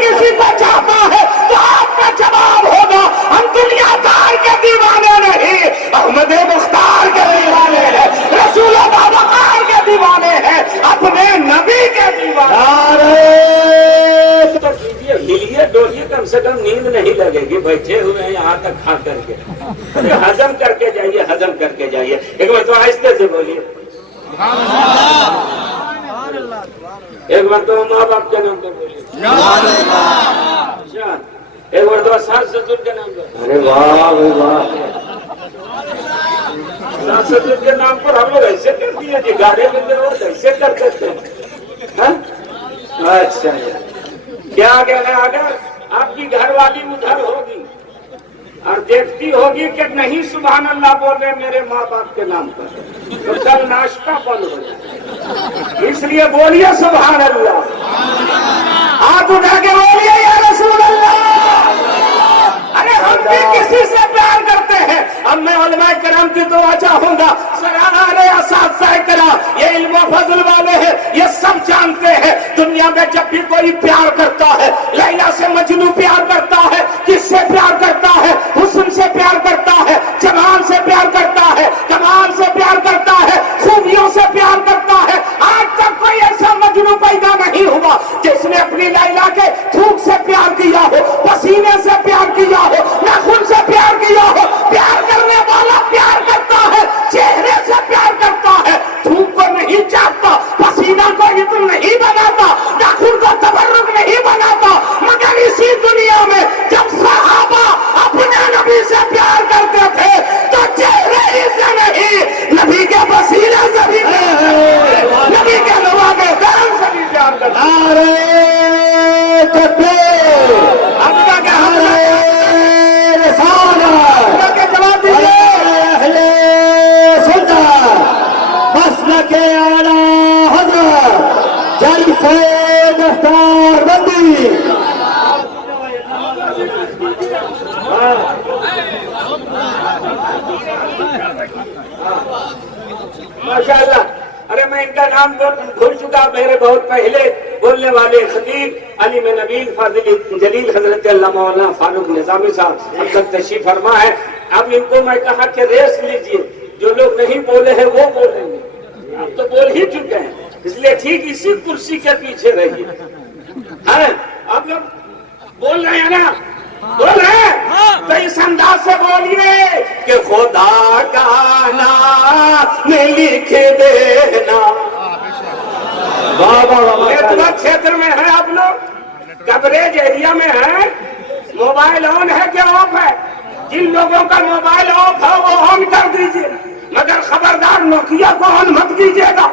کسی کو چاہتا ہے تو آپ کا جواب ہوگا ہم دنیا دار کے دیوانے نہیں، احمد مختار کے دیوانے ہیں، رسول بابقار کے دیوانے ہیں، اپنے نبی کے دیوانے۔ ہلیے ڈولیے، کم سے کم نیند نہیں لگے گی، بیٹھے ہوئے ہیں یہاں تک کھا کر کے، ہضم کر کے جائیے، ہضم کر کے جائیے۔ ایک بار تو آہستہ سے بولیے، ایک بار تو ماں باپ کے نام پر بولیے، ایک بار تو ساس سسر کے نام پر۔ ارے واہ واہ، ساس سسر کے نام پر ہم لوگ ایسے کر دیے جی، گاڑی میں روز ایسے کرتے تھے۔ اچھا کیا کہنا ہے، اگر آپ کی گھر والی ادھر ہوگی اور دیکھتی ہوگی کہ نہیں سبحان اللہ بول رہے میرے ماں باپ کے نام پر، تو کل ناشتہ بند ہو جائے، اس لیے بولیے سبحان اللہ، ہاتھ اٹھا کے بولیے یا رسول اللہ۔ ارے ہم بھی کسی سے پیار کرتے ہیں، اب میں علماء کرام کی دعا چاہوں گا، سرکار اساتذہ کرام یہ علم و فضل والے ہیں، یہ سب جانتے ہیں دنیا میں جب بھی کوئی پیار کرتا ہے، لیلا سے مجنو پیار کرتا ہے، کس سے پیار کرتا ہے؟ حسن سے پیار کرتا ہے، جمال سے پیار کرتا ہے، کمال سے پیار کرتا ہے، خوبیوں سے پیار کرتا ہے۔ آج تک کوئی ایسا مجنو پیدا نہیں ہوا جس نے اپنی لیلا کے تھوک سے پیار کیا ہو، پسینے سے پیار کیا ہو، ناخن سے پیار کیا ہو۔ پیار کرنے والا پیار کرتا ہے، چہرے سے پیار کرتا ہے، تھوک کو نہیں چاہتا، پسینہ کو عطر نہیں بناتا، ناخن کو تبرک نہیں بناتا۔ مگر اسی دنیا میں جب صحابہ اپنے نبی سے پیار کرتے تھے تو چہرے ہی سے نہیں، نبی کے پسینے سے بھی پیار کرتے تھے، نبی کے نوا کے کرم سے بھی پیار کرتے تھے۔ ماشاء اللہ، ارے میں ان کا نام تو بھول چکا، میرے بہت پہلے بولنے والے خطیب علی میں نبیل فاضل جلیل حضرت اللہ مولانا فاروق نظامی صاحب اب تک تشریف فرما ہے۔ اب ان کو میں کہا کہ ریس لیجئے، جو لوگ نہیں بولے ہیں وہ بولیں گے، اب تو بول ہی چکے ہیں، اس لیے ٹھیک اسی کرسی کے پیچھے رہیے۔ آپ لوگ بول رہے ہیں نا، بول رہے ہیں تو اس انداز سے بولیے کہ خدا کا نام لکھ دینا۔ نیٹورک چھیتر میں ہے آپ لوگ، کوریج ایریا میں ہے، موبائل آن ہے کہ آف ہے؟ جن لوگوں کا موبائل آف ہے وہ آن کر دیجئے، مگر خبردار نوکیا کو آن مت کیجیے گا،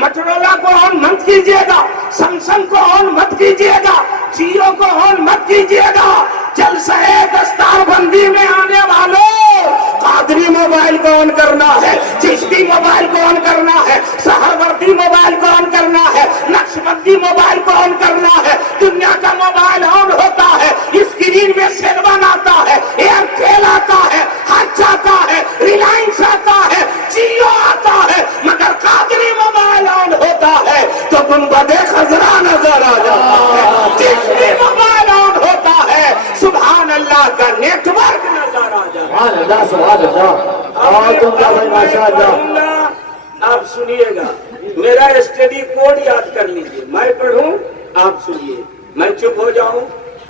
مٹرولا کو آن مت کیجیے گا، سمسنگ کو آن مت کیجیے گا، جیو کو آن مت کیجیے گا۔ جلسہ دستار بندی میں آنے والوں، قادری موبائل کو آن کرنا ہے، چشتی موبائل کو آن کرنا ہے، سہروردی موبائل کو آن کرنا ہے، نقشبندی موبائل کو آن کرنا ہے۔ دنیا کا موبائل آن ہوتا ہے، اسکرین میں سیلون آتا ہے، ایئرٹیل آتا ہے، ہچ آتا ہے، ریلائنس آتا ہے، جیو آتا ہے، مگر قادری موبائل آن ہوتا ہے تو گنبد خضرا نظر آ جاتا ہے، چشتی موبائل آن ہوتا ہے سبحان اللہ کا نیٹ ورک نظر آ جاتا ہے۔ آپ سنیے گا، میرا اسٹڈی کوڈ یاد کر لیجئے، میں پڑھوں آپ سنیے، میں چپ ہو جاؤں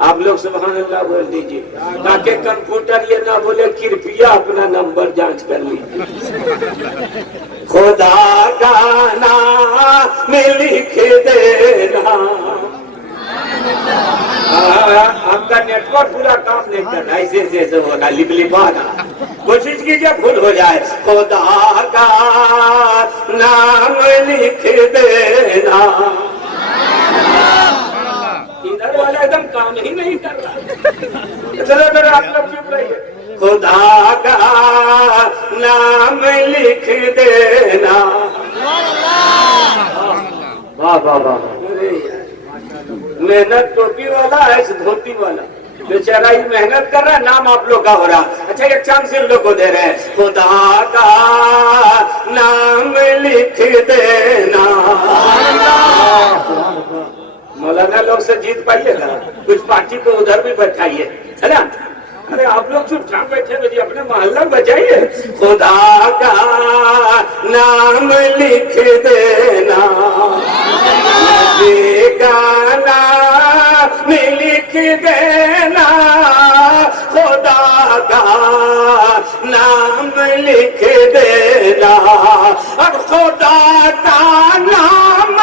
آپ لوگ سبحان اللہ بول دیجئے، تاکہ کمپیوٹر یہ نہ بولے کرپیا اپنا نمبر جانچ کر لیجئے۔ خدا کا نام لکھ دینا۔ آپ کا نیٹ ورک پورا کام نہیں کرنا، ایسے ایسے ہوگا، لپانا کوشش کیجئے بھول ہو جائے۔ خدا کا نام لکھ دینا۔ ادھر والا ایک دم کام ہی نہیں کر رہا، ذرا آپ لوگ چپ رہیے۔ خدا کا نام لکھ دینا۔ واہ واہ واہ، محنت ٹوپی والا ہے دھوتی والا، بیچارہ ہی محنت کر رہا ہے، نام آپ لوگ کا ہو رہا۔ اچھا ایک چانس ان لوگ کو دے رہے ہیں، خدا کا نام لکھ دینا۔ مولانا لوگ سے جیت پائیے گا, کچھ پارٹی کو ادھر بھی بیٹھائیے, ہے نا. ارے آپ لوگ چپ چاپ بیٹھے ہوئے اپنے محلہ بچائیے. خدا کا نام لکھ دینا, نبی کا نام لکھ دینا, خدا کا نام لکھ دینا, اور خدا کا نام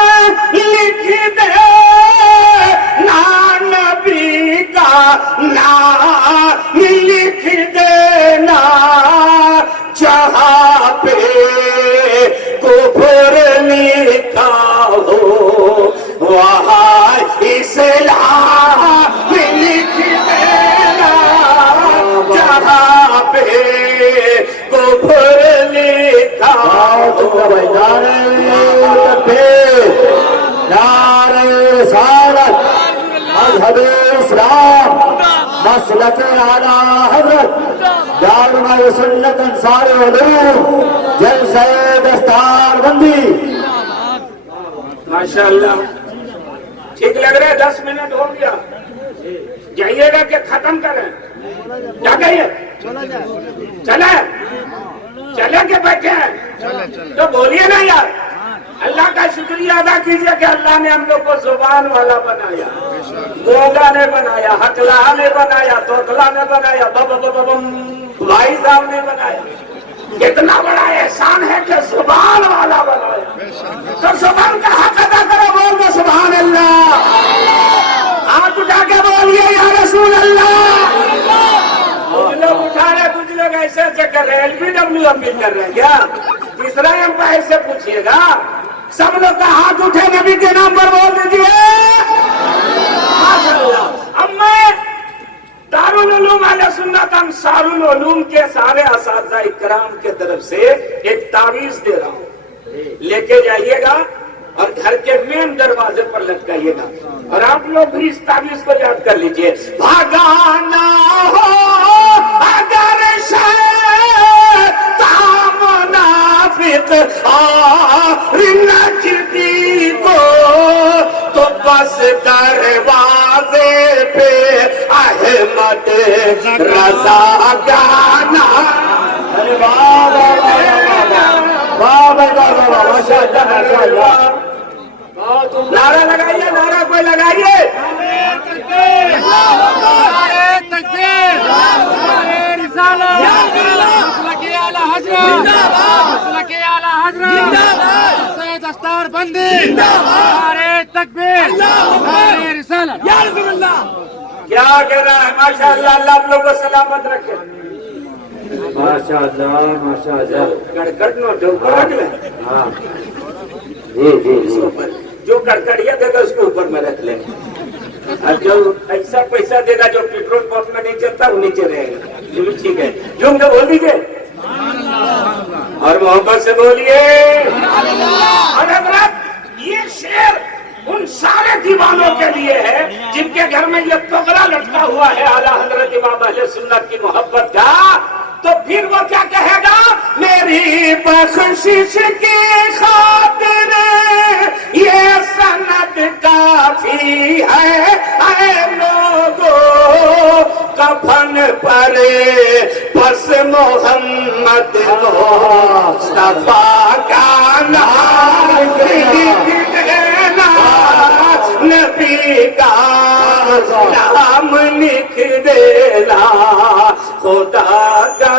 لکھ دینا, نبی کا نام لکھ دینا, جہاں پہ کفر لکھا ہو وہاں اسلام لکھ دینا, جہاں پہ کفر لکھا ہو. مذہب اسلام مسلک اعلیٰ حضرت دارالعلوم سنت انصار علوم جلسہ دستار بندی. ماشاءاللہ ٹھیک لگ رہا ہے, 10 منٹ ہو گیا, جائیے گا کہ ختم کریں؟ کیا کہیے, چلے چلے کے بیٹھے ہیں تو بولیے نا یار. اللہ کا شکریہ ادا کیجئے کہ اللہ نے ہم لوگ کو زبان والا بنایا, گونگا نے بنایا, ہکلا نے بنایا, توتلا نے بنایا, بھائی صاحب نے بنایا. کتنا بڑا احسان ہے کہ زبان والا بنایا. تو زبان کا حق ادا کرو, بول دو سبحان اللہ. ہاتھ اٹھا کے بولیے یا رسول اللہ. کچھ لوگ اٹھا رہے, کچھ لوگ ایسے ایسے کر رہے, LBW کر رہے ہیں کیا؟ تیسرا امپائر سے پوچھیے گا. سب لوگ کا ہاتھ اٹھے, نبی کے نام پر بول دیجیے ماشاءاللہ. اب میں دارالعلوم اہل سنت انصار العلوم کے سارے اساتذہ اکرام کے طرف سے ایک تعویذ دے رہا ہوں, لے کے جائیے گا اور گھر کے مین دروازے پر لٹکائیے گا, اور آپ لوگ بھی اس تعویذ کو یاد کر لیجیے. بھگانا ہو اگر شیطان منافق اور نجدی کو, تو بس دروازے پہ احمد رضا گانا. نعرہ لگائیے, نعرہ کوئی لگائیے. دستار بندی, نعرہ تکبیر, نعرہ رسالت. کیا کہنا ہے, ماشاءاللہ. اللہ آپ لوگ کو سلامت رکھے. ماشاءاللہ ماشاءاللہ. کڑکڑ نو جو رکھ لیں, ہاں جی جی جی. جو کڑکڑیا دے گا اس کو اوپر میں رکھ لیں, اور جو ایسا پیسہ دے گا جو پیٹرول پمپ میں نہیں چلتا وہ نیچے رہے گا. ٹھیک ہے, جو مجھے بول دیجیے اور محبت سے بولیے. اور حضرت یہ شعر ان سارے دیوانوں کے لیے ہے جن کے گھر میں یہ تغرا لٹکا ہوا ہے اعلیٰ حضرت امام اہل سنت کی محبت کا. تو پھر وہ کیا کہے گا, میری بخشش کی خاطر یہ سند کافی ہے, اے لوگو کفن پر بس محمد مصطفیٰ کا نام لکھ دینا, نبی کا نام لکھ دینا, خدا کا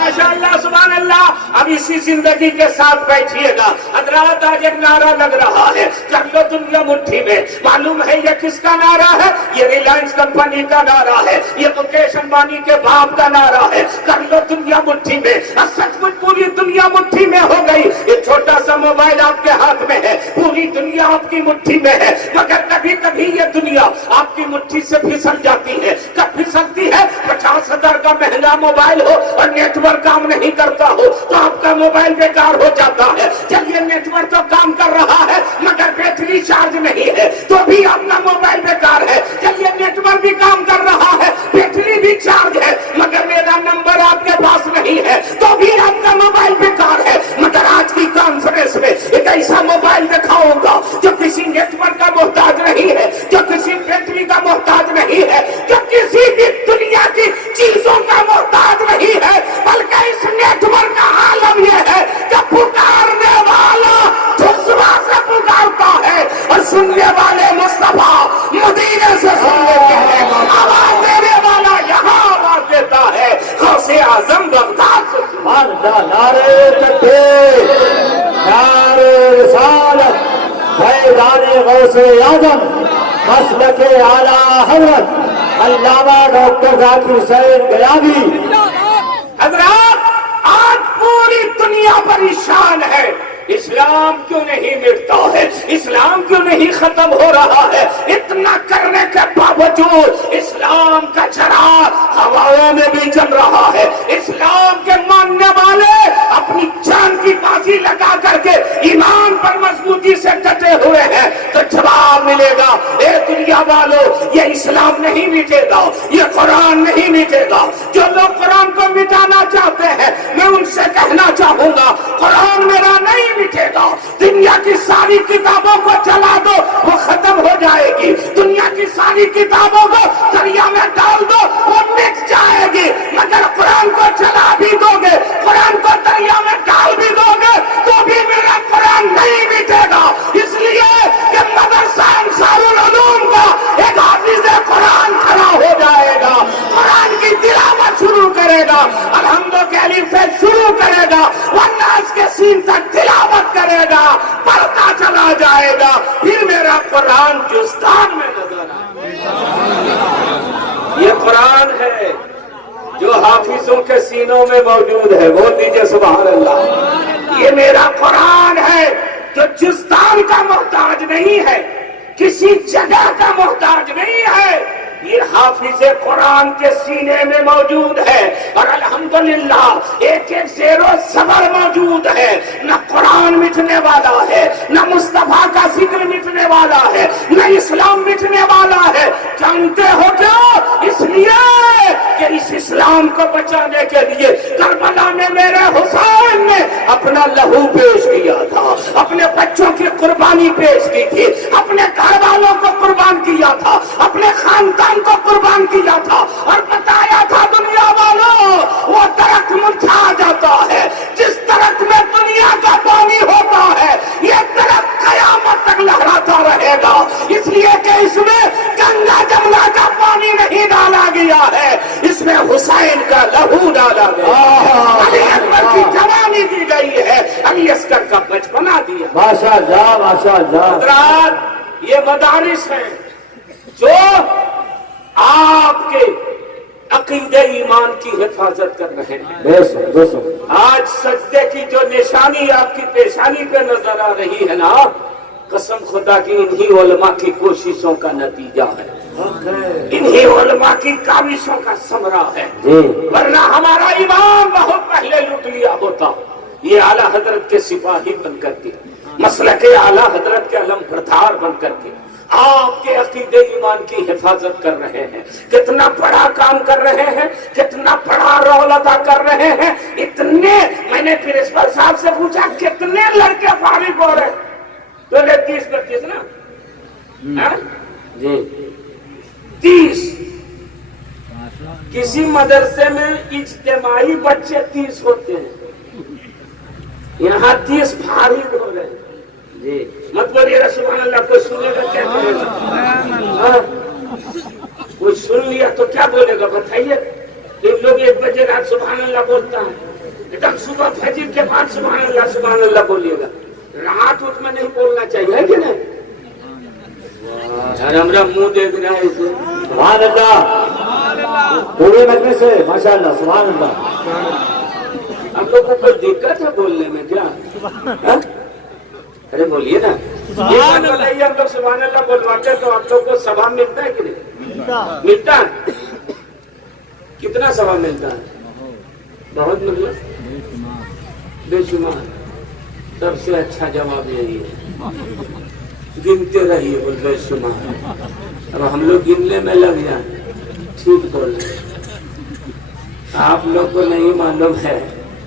ماشاءاللہ سبحان اللہ. اب اسی زندگی کے ساتھ بیٹھیے گا. حضرات آج ایک نعرہ لگ رہا ہے, کر لو دنیا مٹھی میں. معلوم ہے یہ کس کا نعرہ ہے؟ یہ ریلائنس کمپنی کا نعرہ ہے, یہ مکیش امبانی کے باپ کا نعرہ ہے. کر لو دنیا مٹھی میں. سچ مچ پوری دنیا مٹھی میں ہو گئی. یہ چھوٹا سا موبائل آپ کے ہاتھ میں ہے, پوری دنیا آپ کی مٹھی میں ہے, مگر کبھی کبھی یہ دنیا آپ کی مٹھی سے پھسل جاتی ہے. کب پھسلتی ہے؟ 50,000 کا مہنگا موبائل ہو اور نیٹ ورک کام نہیں کرتا ہو تو آپ کا موبائل بیکار ہو جاتا ہے. جب یہ نیٹ ورک تو کام کر رہا ہے مگر بیٹری چارج نہیں ہے تو بھی اپنا موبائل بیکار ہے. جب یہ نیٹ ورک بھی کام کر رہا ہے, بیٹری بھی چارج ہے, مگر میرا نمبر آپ کے پاس نہیں ہے تو بھی آپ کا موبائل بیکار ہے. مگر آج کی کانفرنس میں ایک ایسا موبائل دکھاؤں نیٹ ورک کا محتاج نہیں ہے، جو کسی بیٹری کا محتاج نہیں ہے، جو کسی بھی دنیا کی چیزوں کا محتاج نہیں ہے، بلکہ اس نیٹ ورک کا عالم یہ ہے کہ پکارنے والا جذبہ سے پکارتا ہے اور سننے والے مصطفیٰ مدینے سے سننے کے ہیں، آواز دینے والا یہاں آواز دیتا ہے غوث اعظم بغداد سے۔ سبحان اللہ، نعرہ تکبیر، نعرہ رسالت، فیضان غوث اعظم، مسلک اعلیٰ حضرت علامہ ڈاکٹر ذاکر حسین گیانی۔ حضرات، آج پوری دنیا پریشان ہے، اسلام کیوں نہیں مٹتا ہے، اسلام کیوں نہیں ختم ہو رہا ہے؟ اتنا کرنے کے باوجود اسلام کا چراغ ہواؤں میں بھی جل رہا ہے۔ اسلام کے ماننے والے اپنی جان کی بازی لگا کر کے ایمان پر مضبوطی سے ڈٹے ہوئے ہیں، تو جواب ملے گا، اے دنیا والوں، یہ اسلام نہیں مٹے گا، یہ قرآن نہیں مٹے گا۔ جو لوگ قرآن کو مٹانا چاہتے ہیں، میں ان سے کہنا چاہوں گا، قرآن میرا نہیں مٹے گا۔ دنیا کی ساری کتابوں کو چلا دو، وہ ختم ہو جائے گی۔ دنیا کی ساری کتابوں کو دریا میں ڈال دو، وہ مٹ جائے گی، مگر قرآن کو چلا بھی دو گے، قرآن کو دریا میں ڈال بھی دو گے، تو بھی میرا قرآن نہیں مٹے گا۔ اس لیے کہ مدرسہ انصار العلوم کا ایک حافظ قرآن کھڑا ہو جائے گا، قرآن کی تلاوت شروع کرے گا، الحمد کے الف سے شروع کرے گا، والناس کے سین تک تلاوت کرے گا، پڑھتا چلا جائے گا، پھر میرا قرآن جزدان میں نظر آئے گا۔ یہ قرآن ہے جو حافظوں کے سینوں میں موجود ہے، بول دیجئے سبحان اللہ۔ یہ میرا قرآن ہے جو جزدان کا محتاج نہیں ہے، کسی جگہ کا محتاج نہیں ہے، یہ حافظ قرآن کے سینے میں موجود ہے، اور الحمدللہ ایک ایک زیر و زبر موجود ہے۔ نہ قرآن مٹنے والا ہے، نہ مصطفیٰ کا ذکر مٹنے والا ہے، نہ اسلام مٹنے والا ہے۔ جانتے ہو کیا؟ اس لیے کہ اس اسلام کو بچانے کے لیے کربلا میں میرے حسین نے اپنا لہو پیش کیا تھا، اپنے بچوں کی قربانی پیش کی تھی، اپنے گھر والوں کو قربان کیا تھا، اپنے خاندان کو قربان کیا تھا، اور بتایا تھا دنیا والوں، وہ درخت مرجھا جاتا ہے، جس درخت میں دنیا کا پانی ہوتا ہے، یہ درخت قیامت تک لہراتا رہے گا۔ اس لیے کہ اس میں گنگا جمنا کا پانی نہیں ڈالا گیا ہے، اس میں حسین کا لہو ڈالا گیا، علی اکبر کی جوانی دی گئی ہے، علی اصغر کا بچپنا دیا۔ ماشاءاللہ، ماشاءاللہ۔ حضرات، یہ مدارس ہیں جو آپ کے عقیدہ ایمان کی حفاظت کر رہے ہیں۔ بے شک، بے شک۔ آج سجدے کی جو نشانی آپ کی پیشانی پہ نظر آ رہی ہے نا، قسم خدا کی انہی علماء کی کوششوں کا نتیجہ ہے، انہی علماء کی کاوشوں کا ثمرہ ہے، ورنہ ہمارا امام بہت پہلے لوٹ لیا ہوتا۔ یہ اعلیٰ حضرت کے سپاہی بن کر کے، مسلک اعلیٰ حضرت کے علم بردار بن کر کے آپ کے عقیدے ایمان کی حفاظت کر رہے ہیں، کتنا بڑا کام کر رہے ہیں، کتنا بڑا رول ادا کر رہے ہیں۔ اتنے، میں نے پرنسپل صاحب سے پوچھا کتنے لڑکے فارغ ہو رہے، تو 30-32 نا، جی 30۔ کسی مدرسے میں اجتماعی بچے 30 ہوتے ہیں، یہاں 30 فارغ ہو رہے ہیں۔ جی مت بولیے سبحان اللہ، کوئی سنے گا کیا کرے گا؟ کوئی سن لیا تو کیا بولے گا بتائیے؟ ایک لوگ 1 بجے رات سبحان اللہ بولتا ہے، ایک دم صبح فجر کے بعد سبحان اللہ بولیے گا، رات وقت میں نہیں بولنا چاہیے کہ نہیں؟ ہمارا منہ دیکھ رہا ہے اسے، سبحان اللہ، پورے مجلس سے ماشاءاللہ، سبحان اللہ۔ ہم لوگ کو کوئی دقت ہے بولنے میں کیا؟ ارے بولیے نا، ہم لوگ سبحان اللہ بولواتے تو آپ لوگ کو ثواب ملتا ہے کہ نہیں ملتا ہے؟ کتنا ثواب ملتا ہے؟ بہت مطلب بے شمار۔ سب سے اچھا جواب یہی ہے، گنتے رہیے، بول بے شمار۔ اب ہم لوگ گننے میں لگ جائیں، ٹھیک بول رہے، آپ لوگ کو نہیں معلوم ہے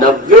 90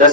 10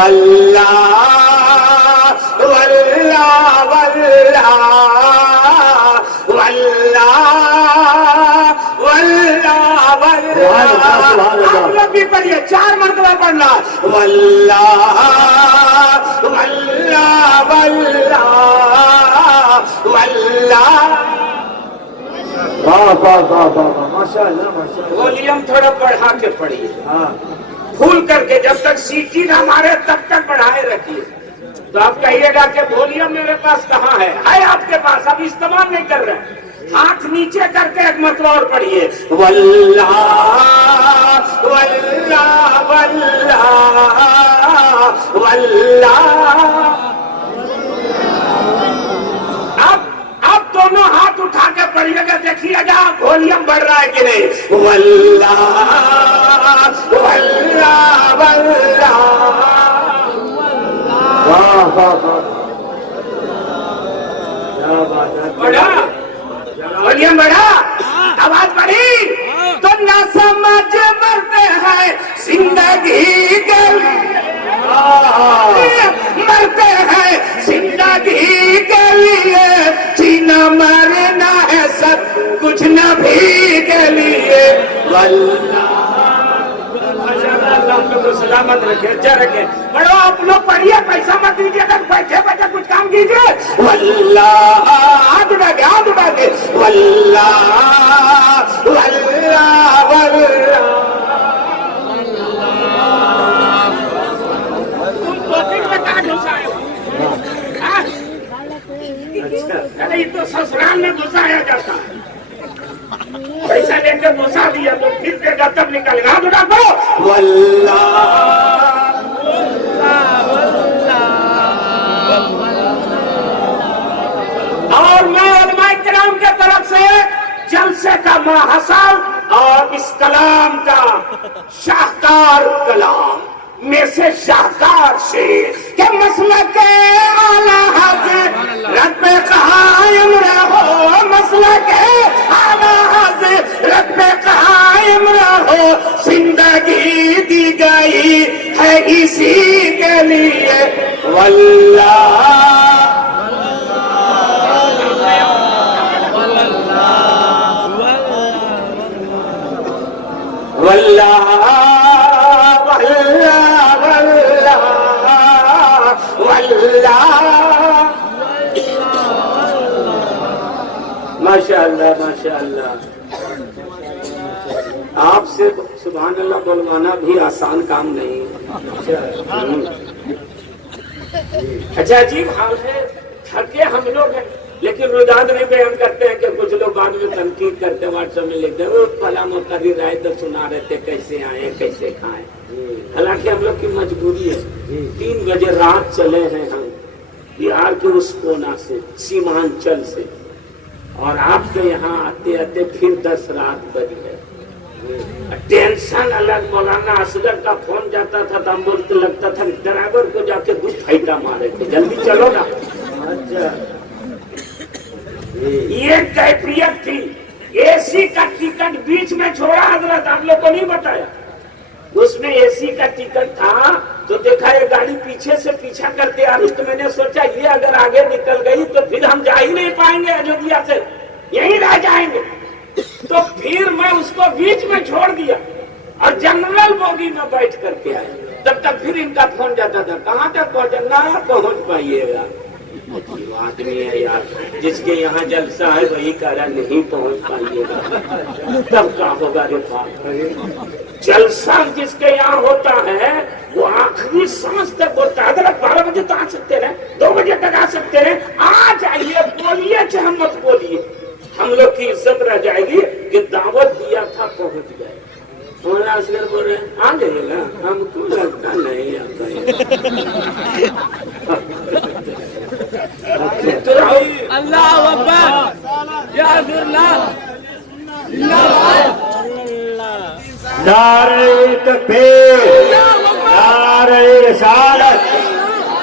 واللہ واللہ واللہ واللہ واللہ واللہ. آپ لوگ بھی پڑھیے 4 مرتبہ پڑھنا. واللہ واللہ واللہ واللہ. واہ واہ واہ واہ، ماشاء اللہ ماشاء اللہ. ولیوم تھوڑا بڑھا کے پڑھیے، ہاں پھول کر کے، جب تک سیٹی نہ مارے تب تک بڑھائے رکھیے. تو آپ کہیے گا کہ ولیوم میرے پاس کہاں ہے آپ کے پاس، اب استعمال نہیں کر رہے. ہاتھ نیچے کر کے ایک مرتبہ اور پڑھیے. واللہ واللہ واللہ واللہ. اب دونوں ہاتھ اٹھا کے پڑھیے گا، دیکھیے گا ولیوم بڑھ رہا ہے کہ نہیں. واللہ واللہ واللہ. واہ واہ واہ، کیا بات ہے. بڑھا ولیوم بڑھا، آواز بڑھی تو نہ سمجھ مرتے ہیں زندگی کے لیے، مرتے ہیں زندگی کے لیے، جینا مرنا ہے سب کچھ نبی کے لیے. واللہ سلامت رکھے، اچھا رکھے. بڑھو آپ لوگ پڑھیے، پیسہ مت دیجیے گا، بیٹھے بیٹھے کچھ کام کیجیے. واللہ ہاتھ اٹھا کے، ہاتھ اٹھا کے. واللہ واللہ واللہ. ارے یہ تو سسرال میں گھسایا جاتا ہے، پیسہ لے کے گھسا دیا تو پھر دے گا تب نکل گا. اٹھا دو. واللہ اور میں علماء کرام کے طرف سے جلسے کا محاصل اور اس کلام کا شاہکار کلام میں سے شاہکار شعر کہ مسلک اعلیٰ حضرت پہ قائم رہو، مسلک اعلیٰ حضرت پہ قائم رہو، زندگی دی گئی ہے اسی کے لیے. واللہ واللہ واللہ واللہ واللہ. ماشاء اللہ ماشاء اللہ. آپ سے سبحان اللہ بلوانا بھی آسان کام نہیں ہے. اچھا عجیب حال ہے، تھکے ہم لوگ ہیں لیکن رجحان نہیں بیان کرتے ہیں کہ کچھ لوگ بعد میں تنقید کرتے ہیں، واٹس ایپ میں لکھتے ہیں وہ فلاں مقرر آئے تو سنا رہے تھے کیسے آئے کیسے کھائے. حالانکہ ہم لوگ کی مجبوری ہے. 3 بجے رات چلے ہیں ہم بہار کے اس کونا سے سیمانچل سے، اور آپ کے یہاں آتے آتے پھر 10 رات بج گئے. ٹینشن الگ. مولانا اصغر کا فون جاتا تھا تو ہم بولتے لگتا تھا ڈرائیور کو جا کے کچھ پھیٹا مارے تھے، جلدی چلو نا. یہ کیفیت تھی. اے سی کا ٹکٹ بیچ میں چھوڑا حضرت، آپ لوگ کو نہیں بتایا. اس میں اے سی کا ٹکٹ تھا تو دیکھا یہ گاڑی پیچھے سے پیچھا کرتے آ رہی، تو میں نے سوچا یہ اگر آگے نکل گئی تو پھر ہم جا ہی نہیں پائیں گے ایودھیا سے، یہیں رہ جائیں گے. تو پھر میں اس کو بیچ میں چھوڑ دیا اور جنرل بوگی میں بیٹھ کر کے آیا. تب تک پھر ان کا فون جاتا تھا کہاں تک پہنچنا، پہنچ پائیے گا. آدمی ہے یار، جس کے یہاں جلسہ ہے وہی کہہ رہا نہیں پہنچ پائیے گا، تب کیا ہوگا رفاق. جلسہ جس کے یہاں ہوتا ہے وہ آخری سانس تک ہوتا ہے. اگر 12 بجے تو آ سکتے رہے، 2 بجے تک آ سکتے رہے، آ جائیے، بولیے چاہے مت بولیے، ہم لوگ کی عزت رہ جائے گی کہ دعوت دیا تھا پہنچ گئے. مولانا اصغر بول رہے ہیں آ جائیے گا، ہم کو لگتا نہیں آتا ہے. اللہ اکبر یا اللہ. نعرہ تکبیر، نعرہ رسالت.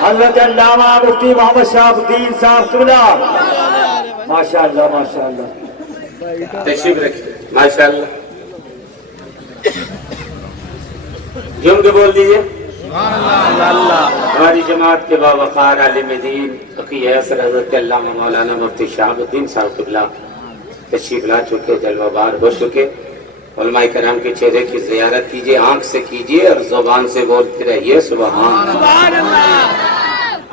حضرت علامہ مفتی محمد شہاب الدین صاحب سنا. ماشاء اللہ ماشاء اللہ. تشریف رکھیے. ماشاء اللہ. جم کے بول دیجیے. ہماری جماعت کے باوقار عالم دین فقیہ اثر حضرت علامہ مولانا مفتی شہاب الدین صاحب قبلہ تشریف لا چکے، جلوہ بار ہو چکے۔ علماء کرام کے چہرے کی زیارت کیجئے، آنکھ سے کیجئے اور زبان سے بولتے رہیے سبحان اللہ۔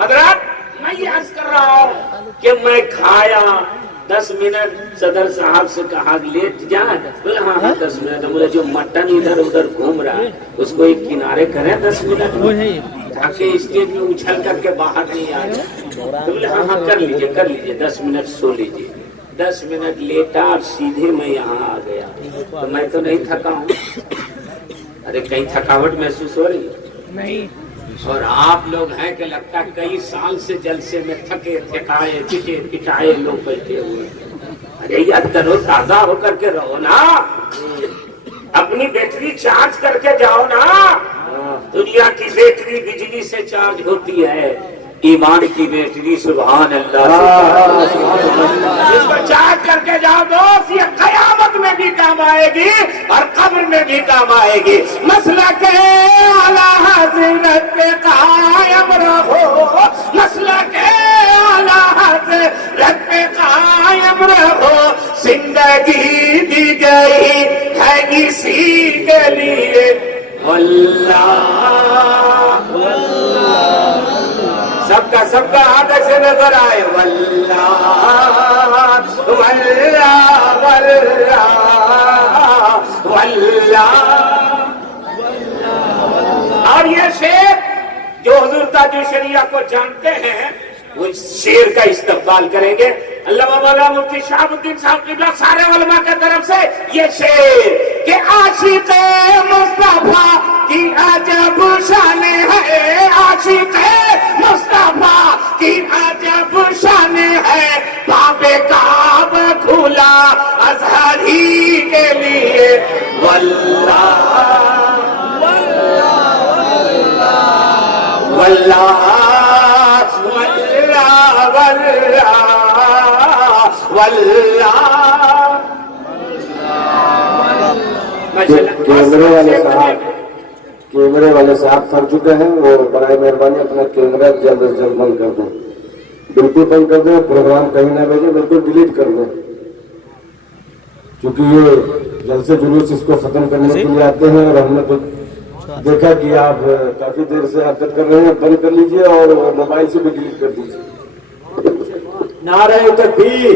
حضرات میں یہ عرض کر رہا ہوں کہ میں کھایا 10 منٹ صدر صاحب سے کہا لیٹ جائیں، بولے ہاں 10 منٹ، مجھے جو مٹن ادھر ادھر گھوم رہا ہے اس کو ایک کنارے کریں 10 منٹ تاکہ اسٹیج میں اچھل کر کے باہر نہیں آئے۔ تو بولے ہاں کر لیجئے 10 منٹ سو لیجئے۔ 10 منٹ لیٹا اور سیدھے میں یہاں آ گیا۔ تو میں تو نہیں تھکا ہوں، ارے کہیں تھکاوٹ محسوس ہو رہی ہے؟ نہیں۔ اور آپ لوگ ہیں کہ لگتا ہے کئی سال سے جلسے میں تھکے تھکائے پٹے پٹائے لوگ بیٹھے ہوئے۔ ارے یار ترو تازہ ہو کر کے رہو نا، اپنی بیٹری چارج کر کے جاؤ نا۔ دنیا کی بیٹری بجلی سے چارج ہوتی ہے، ایمان کی بیٹری سبحان اللہ اس کو چارج کر کے جاؤ دوست، یہ قیامت میں بھی کام آئے گی اور قبر میں بھی کام آئے گی۔ مسلک اعلی حضرت پہ قائم رہو، مسلک اعلی حضرت پہ قائم رہو، زندگی دی گئی ہے اسی کے لیے واللہ سب کا ہاتھ سے نظر آئے واللہ واللہ واللہ واللہ۔ اور یہ شعر جو حضور تاج الشریعہ کو جانتے ہیں وہ اس شعر کا استقبال کریں گے۔ علامہ مولانا مفتی شہاب الدین صاحب قبلہ سارے علماء کی طرف سے یہ شعر کہ عاشق مصطفیٰ کی عجب شان ہے، عاشق مصطفیٰ کی عجب شان ہے، باب کعبہ کھلا اظہر ہی کے لیے واللہ واللہ کیمرے والے صاحب تھک چکے ہیں، وہ برائے مہربانی اپنا کیمرہ جلد از جلد بند کر دیں، بالکل بند کر دیں، پروگرام کہیں نہ بھیجیں، بالکل ڈیلیٹ کر دیں، کیونکہ یہ جلسے جلوس اس کو ختم کرنے کے لیے آتے ہیں اور ہم نے تو دیکھا کہ آپ کافی دیر سے حرکت کر رہے ہیں، بند کر لیجئے اور موبائل سے بھی ڈیلیٹ کر دیجئے۔ نعرہ تکبیر،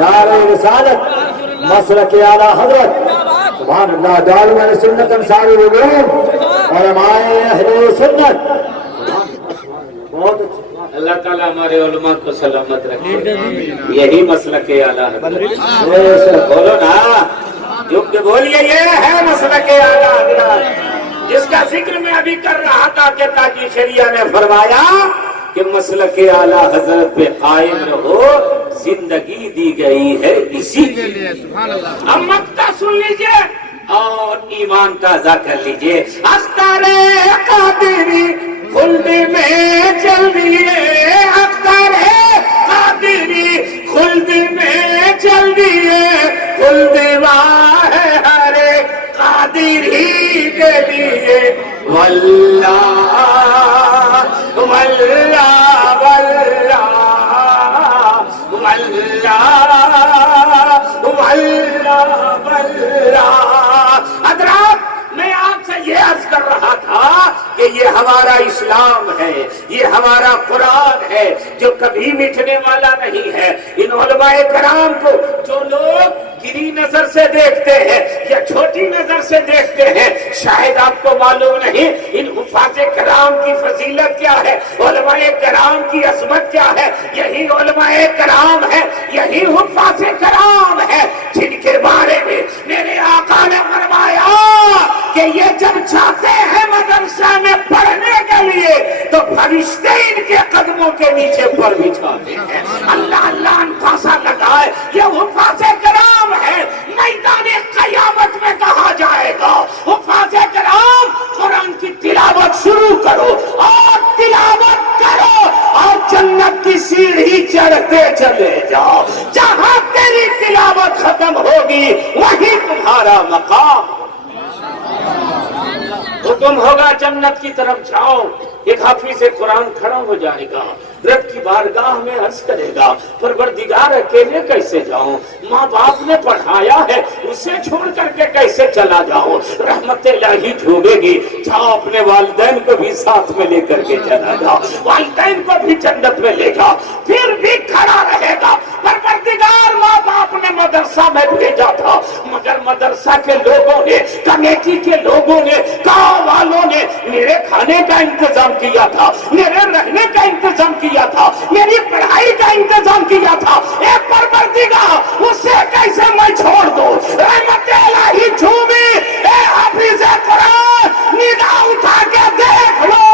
نعرہ رسالت، مسلک اعلی حضرت سبحان اللہ، دارالعلوم سنت انصار العلوم علماء اہل سنت۔ بہت اچھا، اللہ تعالیٰ ہمارے علماء کو سلامت رکھے، یہی مسلک اعلیٰ حضرت۔ بولو نا، جھک کے بولیے، یہ ہے مسلک اعلیٰ حضرت جس کا ذکر میں ابھی کر رہا تھا کہ تاج الشریعہ نے فرمایا کہ مسلک اعلیٰ حضرت پہ قائم رہو، زندگی دی گئی ہے اسی کے لیے۔ اب مقطع سن لیجئے اور ایمان تازہ کر لیجئے۔ اختر قادری خلد میں چل دیے، اختر قادری خلد میں چل دیے، خلد ہے ہر قادری کے لیے واللہ واللہ واللہ واللہ واللہ واللہ۔ حضرات میں آپ سے یہ عرض کر رہا تھا کہ یہ ہمارا اسلام ہے، یہ ہمارا قرآن ہے جو کبھی مٹنے والا نہیں ہے۔ ان علماء کرام کو جو لوگ گری نظر سے دیکھتے ہیں یا چھوٹی نظر سے دیکھتے ہیں، شاید آپ کو معلوم نہیں ان حفاظ کرام کی فضیلت کیا ہے، علماء کرام کی عظمت کیا ہے۔ یہی علماء کرام ہے، یہی حفاظ کرام ہے جن کے بارے میں میرے آقا نے فرمایا کہ یہ جب جاتے ہیں مدرسہ میں پڑھنے کے لیے تو فرشتے ان کے قدموں کے نیچے پر بچھاتے ہیں۔ اللہ اللہ انفاسا لگائے، یہ حفاظ کرام ہے۔ میدان قیامت میں کہا جائے گا حفاظ کرام قرآن کی تلاوت شروع کرو اور تلاوت کرو اور جنت کی سیڑھی چڑھتے چلے جاؤ، جہاں تیری تلاوت ختم ہوگی وہیں تمہارا مقام۔ حکم ہوگا جنت کی طرف جاؤ، ایک حافظ قرآن کھڑا ہو جائے گا، رب کی بارگاہ میں عرض کرے گا پروردگار اکیلے کیسے جاؤں، ماں باپ نے پڑھایا ہے اسے چھوڑ کر کے کیسے چلا جاؤں، رحمت الہی ڈھونڈے گی، جاؤ اپنے والدین کو بھی ساتھ میں لے کر کے چلا جاؤ، والدین کو بھی جنت میں لے جاؤ، پھر بھی کھڑا رہے گا پروردگار ماں باپ نے مدرسہ میں بھیجا تھا مگر مدرسہ کے لوگوں نے، کمیٹی کے لوگوں نے، گاؤں والوں نے میرے کھانے کا انتظام کیا تھا، میرے رہنے کا انتظام کیا تھا، میری پڑھائی کا انتظام کیا تھا، اے پروردگار اسے کیسے میں چھوڑ دوں، رحمت الہی جھومی، اے حافظ قرآن نگاہ اٹھا کے دیکھ لو،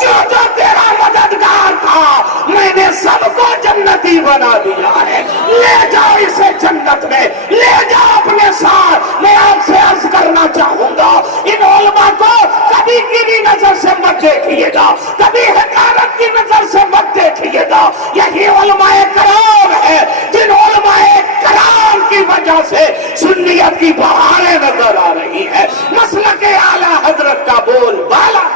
جو جو تیرا مددگار تھا میں نے سب کو جنتی بنا دیا ہے، لے جاؤ اسے جنت میں، لے جاؤ اپنے ساتھ۔ میں آپ سے عرض کرنا چاہوں گا ان علماء کو کبھی گری نظر سے مت دیکھیے گا، کبھی حقارت کی نظر سے مت دیکھیے گا، یہی علماء کرام ہے جن علماء کرام کی وجہ سے سنیت کی بہاریں نظر آ رہی ہے، مسلک اعلیٰ حضرت کا بول بالا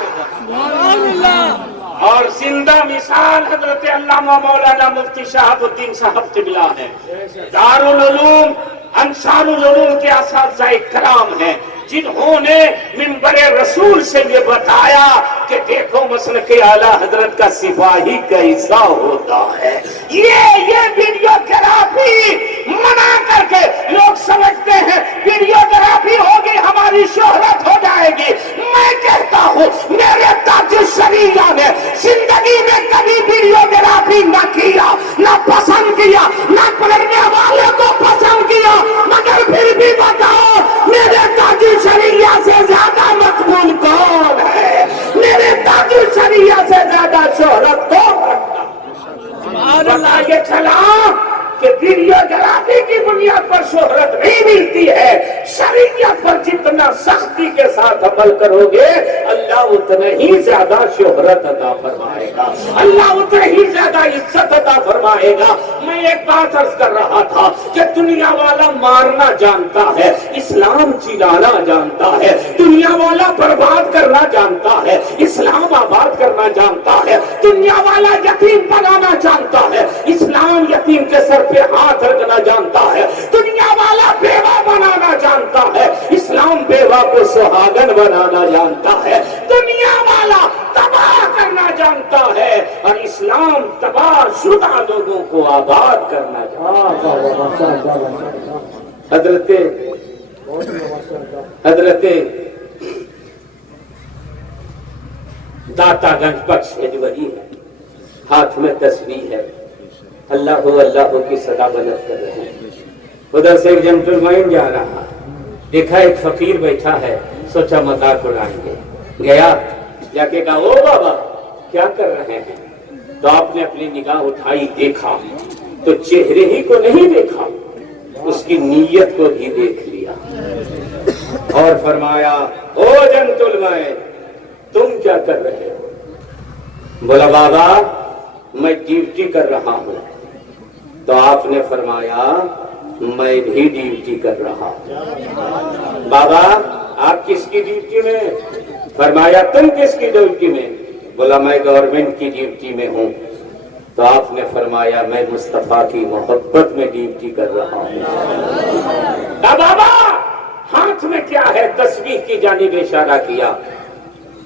اور زندہ مثال حضرت علامہ مولانا مفتی شہاب الدین صاحب قبلہ ہے، دارالعلوم انصار العلوم کے اساتذہ کرام ہیں جنہوں نے منبر رسول سے یہ بتایا کہ دیکھو مسلک اعلیٰ حضرت کا سپاہی کیسا ہوتا ہے۔ یہ ویڈیوگرافی منع کر کے لوگ سمجھتے ہیں ویڈیوگرافی ہوگی ہماری شہرت ہو جائے گی، میں کہتا ہوں میرے تاج الشریعہ نے زندگی میں کبھی ویڈیوگرافی نہ کیا، نہ پسند کیا، نہ پڑھنے والے کو پسند کیا، مگر پھر بھی بتاؤ میرے تاج شریعہ سے زیادہ مقبول کون ہے، میرے تاج شریعہ سے زیادہ شہرت کون رکھتا؟ یہ چلا کہ ویڈیوگرافی کی بنیاد پر شہرت نہیں ملتی ہے، شریعت پر جتنا سختی کے ساتھ عمل کرو گے اللہ اتنا ہی زیادہ شہرت عطا فرمائے گا، اللہ اتنا ہی زیادہ عزت عطا فرمائے گا۔ میں ایک بات عرض کر رہا تھا کہ دنیا والا مارنا جانتا ہے، اسلام چلانا جانتا ہے، دنیا والا برباد کرنا جانتا ہے، اسلام آباد کرنا جانتا ہے، دنیا والا یتیم بنانا جانتا ہے، اسلام یتیم کے سر پہ ہاتھ رکھنا جانتا ہے، دنیا والا بیوہ بنانا جانتا ہے، اسلام بیوہ کو سہاگن بنانا جانتا ہے، دنیا والا تباہ کرنا جانتا ہے اور اسلام تباہ شدہ لوگوں کو آباد کرنا جانتا ہے۔ حضرت داتا گنج بخش ولی ہے، ہاتھ میں تسبیح ہے، اللہ اللہ کی صدا بلند کر رہے ہیں۔ ادھر سے ایک جنٹل مین جا رہا، دیکھا ایک فقیر بیٹھا ہے، سوچا مذاق اڑائیں گے، گیا جا کے کہا او بابا کیا کر رہے ہیں؟ تو آپ نے اپنی نگاہ اٹھائی، دیکھا تو چہرے ہی کو نہیں دیکھا، اس کی نیت کو بھی دیکھ لیا اور فرمایا او جنٹل مین تم کیا کر رہے ہو؟ بولا بابا میں ڈیوٹی کر رہا ہوں۔ تو آپ نے فرمایا میں بھی ڈیوٹی کر رہا ہوں۔ بابا آپ کس کی ڈیوٹی میں؟ فرمایا تم کس کی ڈیوٹی میں؟ بولا میں گورنمنٹ کی ڈیوٹی میں ہوں۔ تو آپ نے فرمایا میں مصطفیٰ کی محبت میں ڈیوٹی کر رہا ہوں۔ بابا ہاتھ میں کیا ہے؟ تسبیح کی جانب اشارہ کیا۔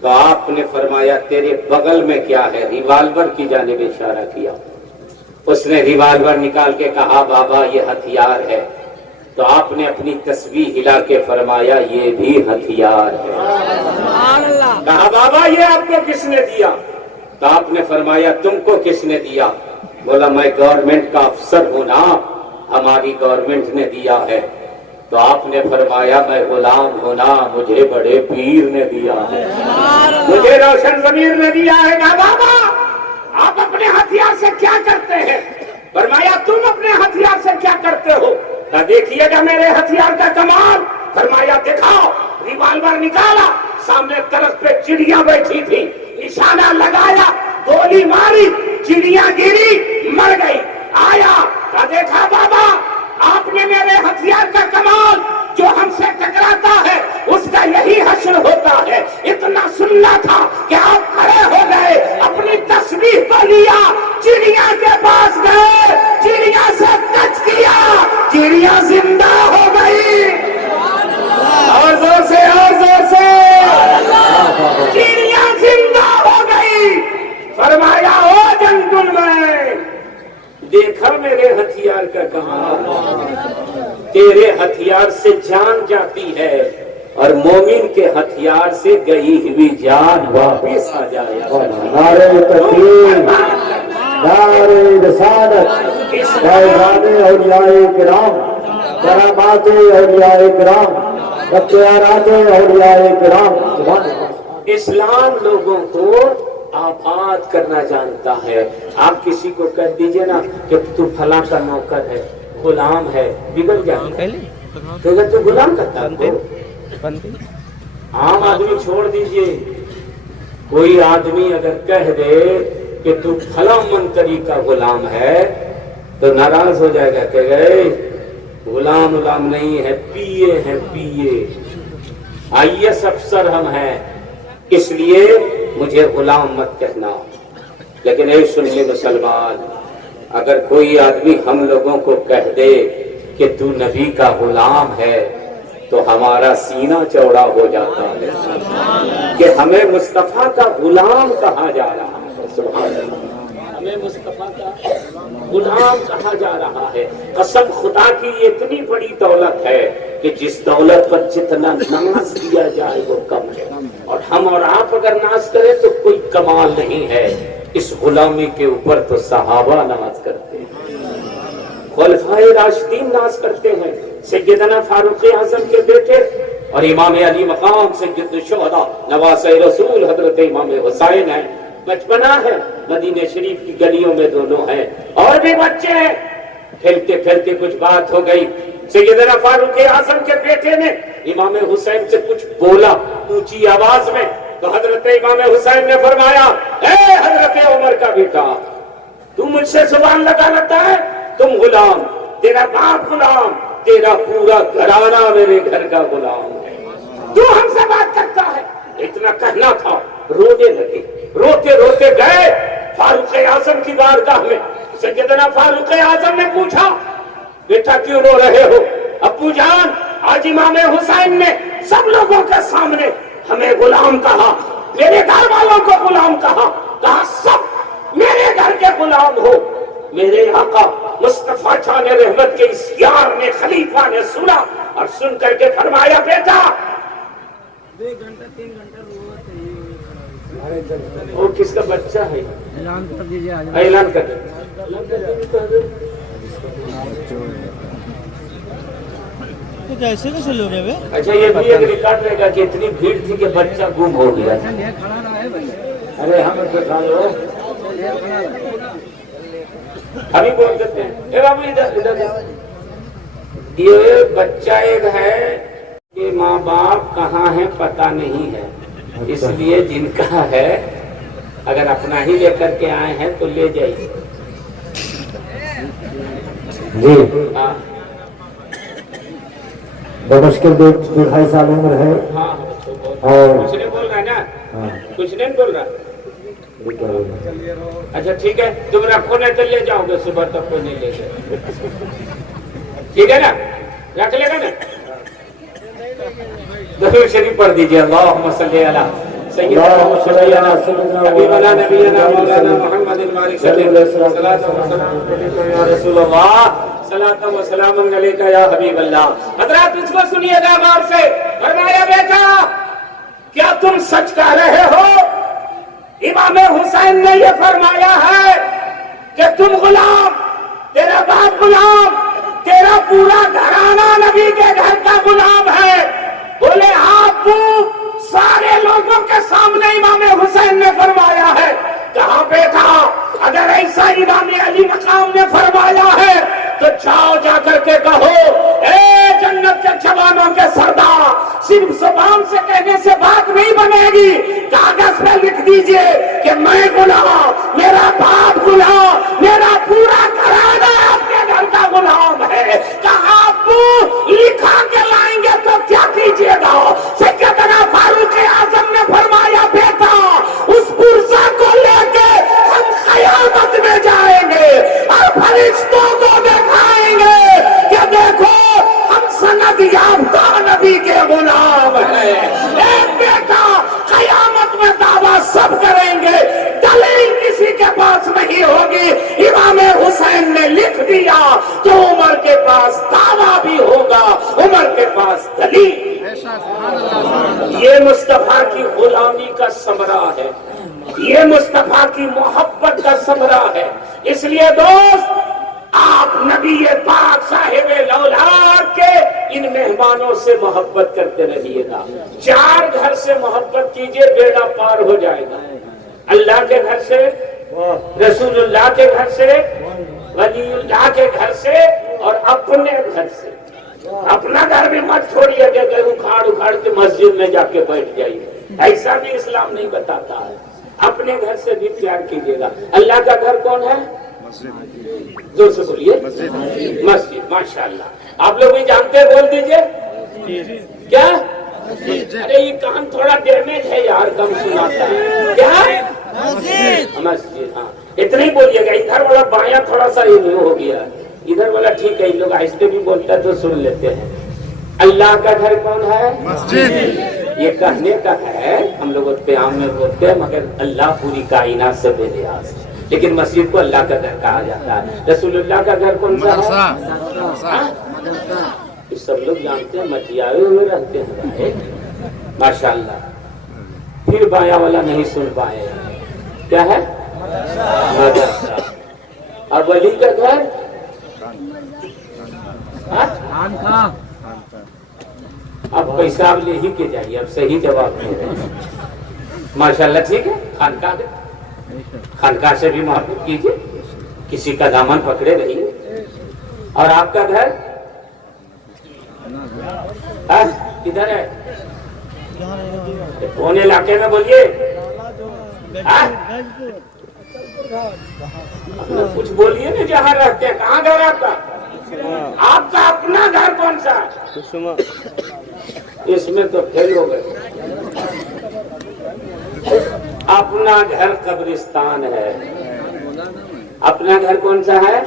تو آپ نے فرمایا تیرے بغل میں کیا ہے؟ ریوالور کی جانب اشارہ کیا۔ اس نے ریوالور نکال کے کہا بابا یہ ہتھیار ہے۔ تو آپ نے اپنی تسبیح ہلا کے فرمایا یہ بھی ہتھیار ہے۔ کہا بابا یہ آپ کو کس نے دیا؟ تو آپ نے فرمایا تم کو کس نے دیا؟ بولا میں گورنمنٹ کا افسر ہوں نا، ہماری گورنمنٹ نے دیا ہے۔ تو آپ نے فرمایا میں غلام ہوں نا، مجھے بڑے پیر نے دیا ہے، مجھے روشن ضمیر نے دیا ہے۔ کہا بابا آپ اپنے ہتھیار سے کیا کرتے ہیں؟ فرمایا تم اپنے ہتھیار سے کیا کرتے ہو؟ دیکھیے گا میرے ہتھیار کا کمال۔ فرمایا دکھاؤ۔ ریوالور نکالا، سامنے درخت پہ چڑیاں بیٹھی تھی، نشانہ لگایا، گولی ماری، چڑیاں گری، مر گئی۔ آیا کہا دیکھا بابا آپ نے میرے ہتھیار کا کمال، جو ہم سے ٹکراتا ہے اس کا یہی حشر ہوتا ہے، اتنا دیکھا میرے ہتھیار کا کمال، تیرے ہتھیار سے جان جاتی ہے اور مومن کے ہتھیار سے گئی ہوئی جان واپس آ جائے. نعرہ تکبیر، نعرہ رسالت، فیضان اولیاء کرام، کرامات اولیاء کرام، اختیارات اولیاء کرام. سبحان اللہ. اسلام لوگوں کو آباد کرنا جانتا ہے. آپ کسی کو کہہ دیجئے نا کہ تو فلاں کا نوکر ہے، غلام ہے، بگڑ جائے گا. تو غلام کرتا ہے. عام آدمی چھوڑ دیجئے، کوئی آدمی اگر کہہ دے کہ تو فلاں منتری کا غلام ہے تو ناراض ہو جائے گا کہ گئے غلام نہیں ہے، پیے ہیں پیے، IAS افسر ہم ہیں، اس لیے مجھے غلام مت کہنا. لیکن اے سن لے مسلمان، اگر کوئی آدمی ہم لوگوں کو کہہ دے کہ تو نبی کا غلام ہے تو ہمارا سینہ چوڑا ہو جاتا ہے کہ ہمیں مصطفیٰ کا غلام کہا جا رہا ہے. سبحان اللہ، ہمیں مصطفیٰ کا غلام کہا جا رہا ہے. قسم خدا کی یہ اتنی بڑی دولت ہے کہ جس دولت پر جتنا ناز کیا جائے وہ کم ہے، اور ہم اور آپ اگر ناز کریں تو کوئی کمال نہیں ہے. اس غلامی کے اوپر تو صحابہ ناز کرتے ہیں، خلفائے راشدین ناز کرتے ہیں. سیدنا فاروق اعظم کے بیٹے اور امام علی مقام سید الشہداء نواسۂ رسول حضرت امام حسین ہیں. بچپنا ہے، مدینہ شریف کی گلیوں میں دونوں ہیں، اور بھی بچے ہیں. کھیلتے کھیلتے کچھ بات ہو گئی، سیدنا فاروق اعظم کے بیٹے نے امام حسین سے کچھ بولا اونچی آواز میں، تو حضرت امام حسین نے فرمایا، اے حضرت عمر کا بیٹا، تم مجھ سے زبان لگا لیتا ہے؟ تم غلام، تیرا باپ غلام، تیرا پورا گھرانہ میرے گھر کا غلام ہے، تو ہم سے بات کرتا ہے؟ اتنا کہنا تھا، رونے لگے. روتے روتے گئے فاروق اعظم کی بارگاہ میں. سیدنا فاروق اعظم نے پوچھا، بیٹا کیوں رو رہے ہو؟ ابو جان، آج امام حسین نے سب لوگوں کے سامنے ہمیں غلام کہا، میرے گھر والوں کو غلام کہا سب میرے گھر کے غلام ہو. میرے آقا مصطفیٰ جان رحمت کے اس یار نے، خلیفہ نے سنا اور سن کر کے فرمایا، بیٹا وہ کس کا بچہ ہے؟ اعلان کر دیجیے، اعلان کر کیسے کیسے لوگ ہیں؟ اچھا یہ بھی ایک ریکارڈ رہے گا کہ اتنی بھیڑ تھی کہ بچہ گم ہو گیا. ارے ہم ہی بول دیتے ہیں. اے بابو ادھر یہ بچہ ایک ہے کہ ماں باپ کہاں ہیں پتہ نہیں ہے، اس لیے جن کا ہے اگر اپنا ہی لے کر کے آئے ہیں تو لے جائیے. جی بمشکل 2.5 سال عمر ہے. ہاں اور کچھ نہیں بول رہا ہے نا، کچھ نہیں بول رہا. اچھا ٹھیک ہے، تم رکھو نہیں تو لے جاؤ گے، صبح تک کوئی نہیں لے جائے. ٹھیک ہے نا، رکھ لے گا نا. درود شریف پڑھ دیجیے. اللہم صلی علی سیدنا حبیبنا نبینا مولانا محمد مالک صلاۃ و سلام یا رسول اللہ، صلاۃ و سلام علیک یا حبیب اللہ. حضرات اس کو سنیے گا غور سے. فرمایا، بیٹا کیا تم سچ کہہ رہے ہو؟ امام حسین نے یہ فرمایا ہے کہ تم غلام، تیرا باپ غلام، تیرا پورا گھرانہ نبی کے گھر کا غلام ہے. بولے آپ سارے لوگوں کے سامنے امام حسین نے فرمایا ہے. کہاں بیٹا اگر ایسا امام علی مقام نے فرمایا ہے تو جاؤ جا کر کے کہو، اے جنت کے جوانوں کے سردار، صرف زبان سے کہنے سے بات نہیں بنے گی، کاغذ پہ لکھ دیجئے کہ میں غلام، میرا باپ غلام، میرا پورا گھرانہ آپ کے گھر کا غلام ہے. کہاں آپ لکھا کے لائیں گے تو کیا کیجئے گا؟ سیدنا فاروق اعظم نے فرمایا، بیٹا اس پرزہ کو لے کے ہم قیامت میں جائیں گے اور فرشتوں کو دکھائیں گے کہ دیکھو ہم سند یافتہ نبی کے غلام ہیں. اے بیٹا قیامت میں دعویٰ سب کریں یہ مصطفیٰ کی محبت کا ثمرہ ہے. اس لیے دوست آپ نبی پاک صاحب اولاد کے ان مہمانوں سے محبت کرتے رہیے گا. 4 گھر سے محبت کیجئے بیڑا پار ہو جائے گا. اللہ کے گھر سے، رسول اللہ کے گھر سے، ولی اللہ کے گھر سے اور اپنے گھر سے. اپنا گھر بھی مت چھوڑیے کہ اکھاڑ کے مسجد میں جا کے بیٹھ جائیے. ایسا بھی اسلام نہیں بتاتا ہے. اپنے گھر سے بھی پیار کیجیے گا. اللہ کا گھر کون ہے؟ زور سے بولیے. مسجد. ماشاءاللہ. آپ لوگ بھی جانتے ہیں، بول دیجئے. کیا؟ ارے یہ کام تھوڑا ڈیمیج ہے یار، کم سناتا ہے. کیا؟ مسجد. ہاں اتنا ہی بولیے گا. ادھر والا بایاں تھوڑا سا یہ ہو گیا، ادھر والا ٹھیک ہے. یہ لوگ آہستہ بھی بولتا ہے تو سن لیتے ہیں. اللہ کا گھر کون ہے؟ مسجد. یہ کہنے کا ہے، ہم لوگ اس پہ عام میں بولتے ہیں، مگر اللہ پوری کائنات سے بے نیاز ہے. لیکن مسجد کو اللہ کا گھر کہا جاتا ہے. رسول اللہ کا گھر کون سا ہے؟ یہ سب لوگ جانتے ہیں، مٹیارے ہوئے رہتے ہیں. ماشاءاللہ. پھر بایاں والا نہیں سن پائے. کیا ہے؟ مدرسہ. اور ولی کا گھر اب پیشاب لے ہی کے جائیے. اب صحیح جواب نہیں ہے. ماشاءاللہ. ٹھیک ہے. خانقاہ، خانقاہ سے بھی محبت کیجیے، کسی کا دامن پکڑے رہیے. اور آپ کا گھر کدھر ہے؟ کون علاقے میں بولیے؟ کچھ بولیے نا، جہاں رہتے ہیں. کہاں گھر آپ کا؟ آپ کا اپنا گھر کون سا؟ اس میں تو فیل ہو گئے. اپنا گھر قبرستان ہے. اپنا گھر کون سا ہے؟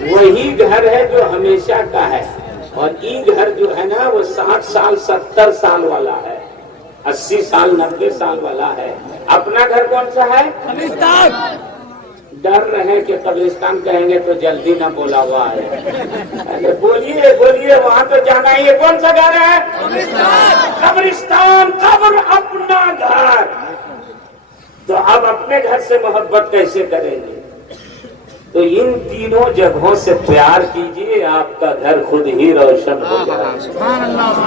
وہی گھر ہے جو ہمیشہ کا ہے. اور یہ گھر جو ہے نا وہ 60 سال 70 سال والا ہے، 80 سال 90 سال والا ہے. اپنا گھر کون سا ہے؟ قبرستان. ڈر رہے کہ قبرستان کہیں گے تو جلدی نہ بولا ہوا ہے. بولیے بولیے، وہاں تو جانا ہی ہے. کون سا گھر ہے؟ قبرستان. قبر اپنا گھر. تو اب اپنے گھر سے محبت کیسے کریں گے؟ تو ان تینوں جگہوں سے پیار کیجئے. آپ کا گھر خود ہی روشن ہو جائے گا.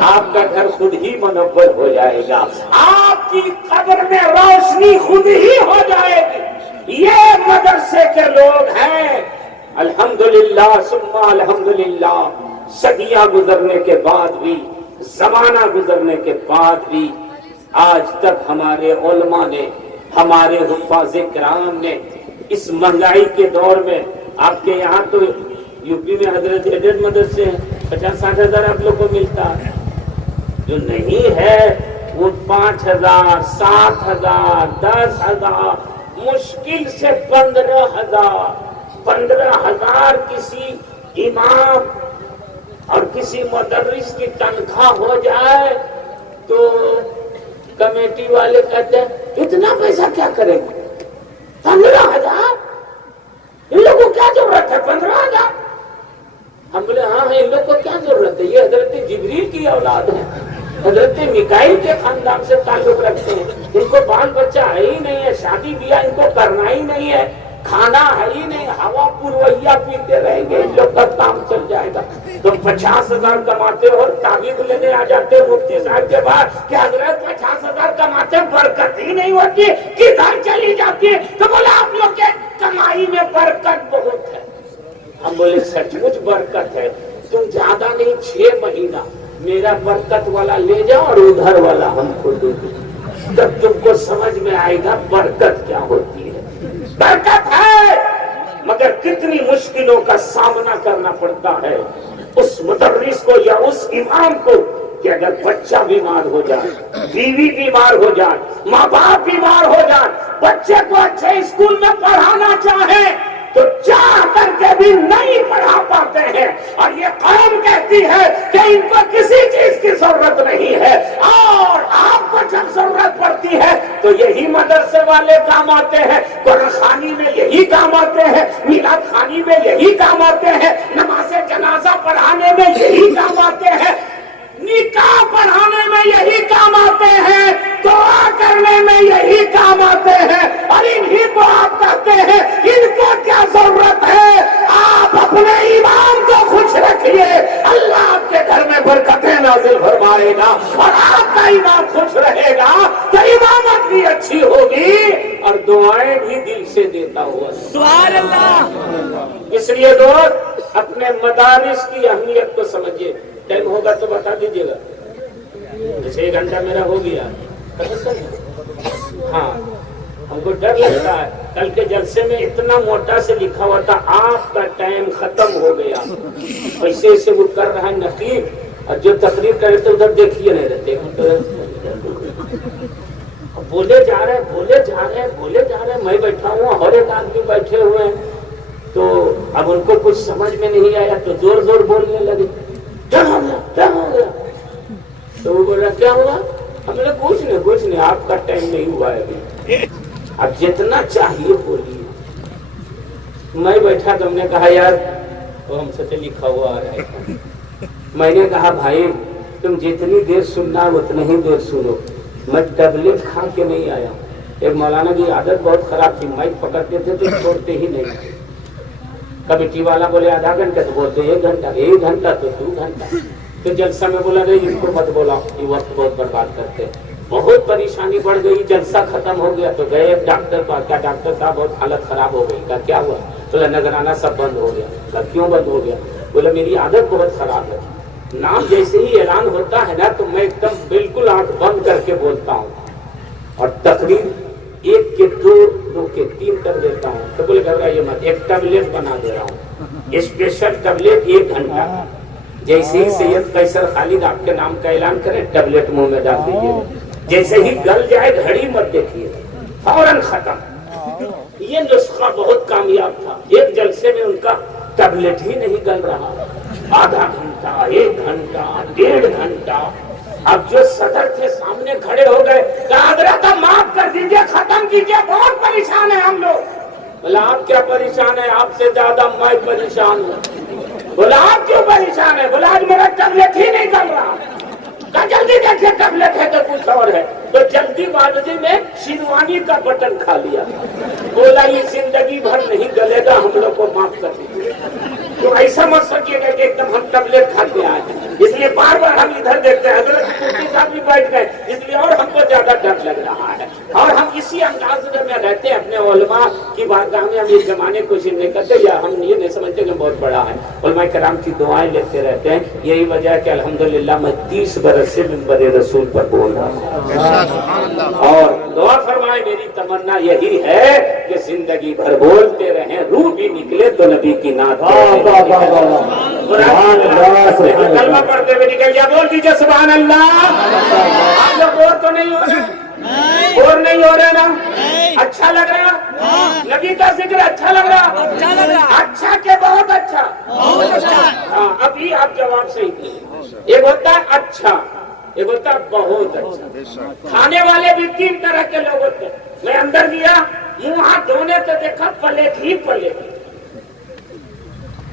آپ کا گھر خود ہی منور ہو جائے گا. آپ کی قبر میں روشنی خود ہی ہو جائے گی. یہ مدرسے کے لوگ ہیں. الحمدللہ ثم الحمدللہ. صدیاں گزرنے کے بعد بھی، زمانہ گزرنے کے بعد بھی آج تک ہمارے علماء نے، ہمارے حفاظ کرام نے اس مہنگائی کے دور میں، آپ کے یہاں تو یو پی میں حضرت ایڈڈ مدرسے ہیں، 50-60 ہزار آپ لوگ کو ملتا ہے. جو نہیں ہے وہ 5,000 7,000 10,000 مشکل سے 15,000 کسی امام اور کسی مدرس کی تنخواہ ہو جائے تو کمیٹی والے کہتے ہیں اتنا پیسہ کیا کریں گے؟ 15,000. ان لوگوں کو کیا ضرورت ہے 15,000؟ ہم بولے ہاں ان لوگ کو کیا ضرورت ہے؟ یہ حضرت جبریل کی اولاد ہے، حضرت میکائیل کے خاندان سے تعلق رکھتے ہیں. ان کو بال بچہ ہے ہی نہیں ہے، شادی بیاہ ان کو کرنا ہی نہیں ہے، کھانا ہے ہی نہیں، ہوا پورویا پیتے رہیں گے، ان لوگ کا کام چل جائے گا. تو 50,000 کماتے اور تعویذ لینے آ جاتے مفتی صاحب کے بعد کہ حضرت 50,000 کماتے برکت ہی نہیں ہوتی، کدھر چلی جاتی ہے؟ تو بولا آپ لوگ کے کمائی میں برکت بہت ہے. ہم بولے سچ مچ برکت ہے. تم زیادہ نہیں 6 مہینہ میرا برکت والا لے جاؤ اور ادھر والا ہم کو دے دو، تب تم کو سمجھ میں آئے گا برکت کیا ہوتی ہے. برکت ہے مگر کتنی مشکلوں کا سامنا کرنا پڑتا ہے اس مدرس کو یا اس امام کو کہ اگر بچہ بیمار ہو جائے، بیوی بیمار ہو جائے، ماں باپ بیمار ہو جائے، بچے کو اچھے اسکول میں پڑھانا چاہے تو چاہ کر کے بھی نہیں پڑھا پاتے ہیں. اور یہ قوم کہتی ہے کہ ان کو کسی چیز کی ضرورت نہیں ہے، اور آپ کو جب ضرورت پڑتی ہے تو یہی مدرسے والے کام آتے ہیں، قرآن خوانی میں یہی کام آتے ہیں، میلاد خوانی میں یہی کام آتے ہیں، نماز جنازہ پڑھانے میں یہی کام آتے ہیں، نکاح پڑھانے میں یہی کام آتے ہیں. دعا کرنے میں یہی کام آتے ہیں اور انہی کو آپ کہتے ہیں ان کو کیا ضرورت ہے؟ آپ اپنے ایمان کو خوش رکھیے، اللہ آپ کے گھر میں برکتیں نازل فرمائے گا اور آپ کا ایمان خوش رہے گا تو امامت بھی اچھی ہوگی اور دعائیں بھی دل سے دیتا ہوا۔ سبحان اللہ۔ اس لیے دوست اپنے مدارس کی اہمیت کو سمجھیے۔ ٹائم ہوگا تو بتا دیجیے گا، جیسے 1 گھنٹہ میرا ہو گیا۔ ہااں ہم کو ڈر لگتا ہے، کل کے جلسے میں اتنا موٹا سے لکھا ہوا تھا آپ کا ٹائم ختم ہو گیا، ایسے ایسے وہ کر رہا ہے نقیب، اور جو تقریر کرے تو ادھر دیکھیے نہیں رہتے، بولے جا رہے بولے جا رہے بولے جا رہے، میں بیٹھا ہوں اور ایک آدمی بیٹھے ہوئے ہیں، تو اب ان کو کچھ سمجھ میں نہیں آیا تو زور زور بولنے لگے، کیا ہو گیا کیا ہو گیا؟ تو وہ بولا کیا ہوا؟ ہم نے کچھ نہیں، آپ کا ٹائم نہیں ہوا ہے ابھی، اب جتنا چاہیے بولیے۔ میں بیٹھا تو ہم نے کہا یار وہ ہم سے لکھا ہوا آ رہا ہے، میں نے کہا بھائی تم جتنی دیر سننا اتنا ہی دیر سنو، میں ٹیبلٹ کھا کے نہیں آیا۔ ایک مولانا کی عادت بہت خراب تھی، مائک پکڑتے تھے تو چھوڑتے ہی نہیں، کمیٹی والا بولے آدھا گھنٹہ تو بولتے 1 گھنٹہ، 1 گھنٹہ تو 2 گھنٹہ، تو جلسہ میں بولا نہیں ان کو مت بولا، یہ وقت بہت برباد کرتے، بہت پریشانی بڑھ گئی۔ جلسہ ختم ہو گیا تو گئے ڈاکٹر پاس، کیا ڈاکٹر صاحب بہت حالت خراب ہو گئی، کہا کیا ہوا؟ تو نگرانہ سب بند ہو گیا، کہا کیوں بند ہو گیا؟ بولا میری عادت بہت خراب ہے، نام جیسے ہی اعلان ہوتا ہے نا تو میں ایک دم بالکل آنکھ بند کر کے بولتا ہوں اور تقریر 1 کے 2 2 کے 3 کر دیتا ہوں۔ تو بولے گھبرائیے مت، ایک ٹیبلٹ بنا دے رہا ہوں، اسپیشل ٹیبلٹ 1 گھنٹہ، جیسے ہی سید قیصر خالد آپ کے نام کا اعلان کرے ٹیبلٹ منہ میں ڈال دیجیے، جیسے ہی گل جائے گھڑی مت دیکھیے، فوراً ختم۔ یہ نسخہ بہت کامیاب تھا، ایک جلسے میں ان کا ٹیبلٹ ہی نہیں گل رہا، آدھا گھنٹہ 1 گھنٹہ 1.5 گھنٹہ۔ اب جو صدر تھے سامنے کھڑے ہو گئے، کہا حضرت معاف کر دیجئے، ختم کیجئے، بہت پریشان ہیں ہم لوگ۔ بولا آپ کیا پریشان ہے؟ آپ سے زیادہ میں پریشان ہوں۔ بولا آپ کیوں پریشان ہے؟ بولا آج میرا ٹیبلٹ ہی نہیں گل رہا۔ کہا جلدی دیکھیے ٹیبلٹ ہے تو کچھ اور ہے، تو جلدی بازی میں شینوانی کا بٹن کھا لیا۔ بولا یہ زندگی بھر نہیں گلے گا، ہم لوگ کو معاف کر دیجیے۔ تو ایسا مت سوچیے گا کہ ایک دم ہم ٹیبلٹ کھاتے آئے، اس لیے بار بار ہم ادھر دیکھتے ہیں، حضرت مفتی صاحب بھی بیٹھ گئے، اس لیے اور ہم کو زیادہ ڈر لگ رہا ہے، اور ہم اسی انداز میں رہتے ہیں اپنے علماء کی بارگاہ میں۔ ہم اس زمانے کو نہیں کرتے یا ہم یہ نہیں سمجھتے کہ بہت بڑا ہے، علماء کرام کی دعائیں لیتے رہتے ہیں۔ یہی وجہ ہے کہ الحمدللہ میں 30 برس سے منبر رسول پر بول رہا ہوں، اور دعا فرمائے میری تمنا یہی ہے کہ زندگی بھر بولتے رہیں، روح بھی نکلے تو نبی کی نعت کلمہ پڑھتے ہوئے نکل جائے، بول دیجیے سبحان اللہ۔ آپ لوگ بور تو نہیں ہو رہے؟ بور نہیں ہو رہے نا؟ اچھا لگ رہا؟ نبی کا ذکر اچھا لگ رہا؟ اچھا کہ بہت اچھا؟ ہاں ابھی آپ جواب صحیح دیجیے۔ ایک ہوتا ہے اچھا، ایک ہوتا ہے بہت اچھا۔ کھانے والے بھی 3 طرح کے لوگ ہوتے ہیں۔ میں اندر گیا، منہ ہاتھ دھونے تو دیکھا پلیٹ ہی پلیٹ،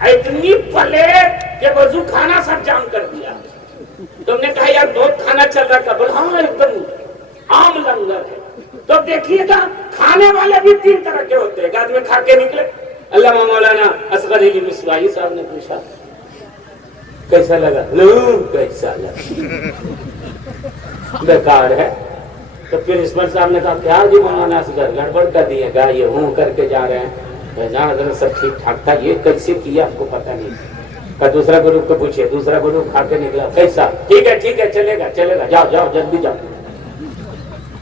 اتنی پلیٹ کہ وضو کھانا سب جام کر دیا۔ تم نے کہا یار بہت کھانا چل رہا تھا، بولا ہاں ایک دم عام لنگر ہے۔ تو دیکھیے گا کھانے والے بھی 3 طرح کے ہوتے ہیں۔ ایک آدمی کھا کے نکلے، علامہ مولانا اصغر علی مصباحی صاحب نے پوچھا کیسا لگا؟ کیسا لگا؟ بیکار ہے۔ تو پرنسپل صاحب نے کہا کیا جی مولانا اصغر گڑبڑ کر دیے گا، یہ ہوں کر کے جا رہے ہیں، جہاں حضرت سب ٹھیک ٹھاک تھا، یہ کیسے کیا آپ کو پتہ نہیں۔ کہا دوسرا گروپ کو پوچھے، دوسرا گروپ کھا کے نکلا، کیسا؟ ٹھیک ہے چلے گا جاؤ جاؤ جلدی جاؤ۔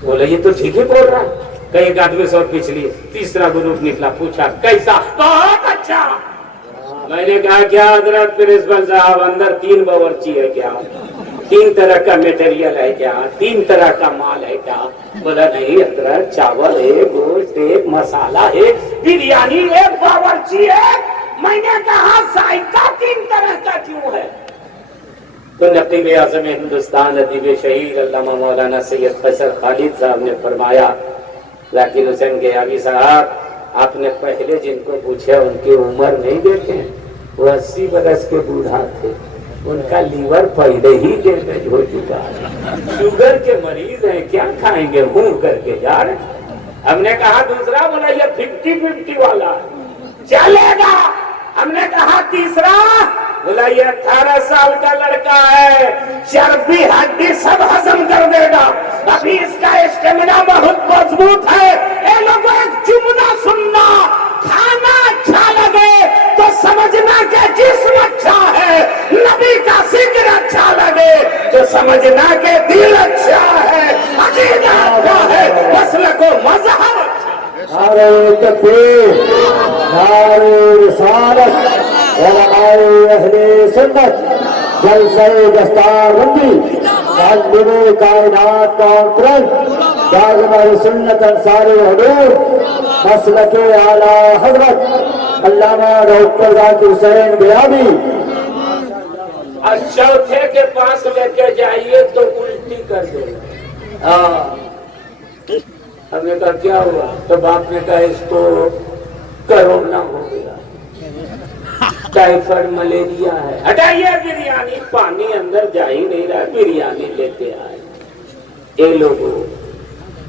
بولا یہ تو ٹھیک ہی بول رہا ہے، کئی ایک آدمی سے اور پوچھ لیے، تیسرا گروپ نکلا، پوچھا کیسا؟ بہت اچھا۔ میں نے کہا کیا حضرت پرنسپل صاحب اندر 3 باورچی ہے کیا؟ 3 طرح کا میٹیریل ہے کیا؟ 3 طرح کا مال ہے کیا؟ بولا نہیں حضرت، چاول ہے، گوشت ہے، مسالہ ہے، بریانی ہے، باورچی ہے۔ میں نے کہا ذائقہ 3 طرح کا کیوں ہے؟ تو نقیب اعظم ہندوستان ادیب شہید علامہ مولانا سید قیصر خالد صاحب نے فرمایا، ذاکر حسین گیاوی صاحب آپ نے پہلے جن کو پوچھا ان کی عمر نہیں دیکھیں، وہ 80 برس کے بوڑھا تھے، ان کا لیور پہلے ہی ڈیمیج ہو چکا ہے، شوگر کے مریض ہیں، کیا کھائیں گے، منہ کر کے جا رہے ہیں۔ ہم نے کہا دوسرا، بولا یہ 50-50 والا ہے، چلے گا۔ ہم نے کہا تیسرا، بولا یہ 18 سال کا لڑکا ہے، چربی ہڈی سب ہضم کر دے گا، ابھی اس کا اسٹیمنا بہت مضبوط ہے۔ اے لوگوں، ایک جملہ سننا، کھانا اچھا لگے تو سمجھنا کہ جسم اچھا ہے، نبی کا ذکر اچھا لگے تو سمجھنا کہ دل اچھا ہے، عقیدہ اچھا ہے، مسلک و مذہب اچھا ہے۔ نعرہ تکبیر، نعرہ رسالت، علماء اہل سنت، جلسہ دستار بندی، معلم کائنات کانفرنس، دارالعلوم اہل سنت انصار الحدود، مسلک اعلیٰ حضرت علامہ ڈاکٹر ذاکر حسین بیابی۔ اور چوتھے کے پاس لے کے جائیے تو الٹی کر دے گا۔ ہم نے کہا کیا ہوا؟ تو باپ نے کہا اس کو کرونا ہو گیا، ٹائیفائڈ ملیریا ہے۔ ہٹائیے بریانی، پانی اندر جا ہی نہیں رہا، بریانی لیتے آئے۔ اے لوگوں،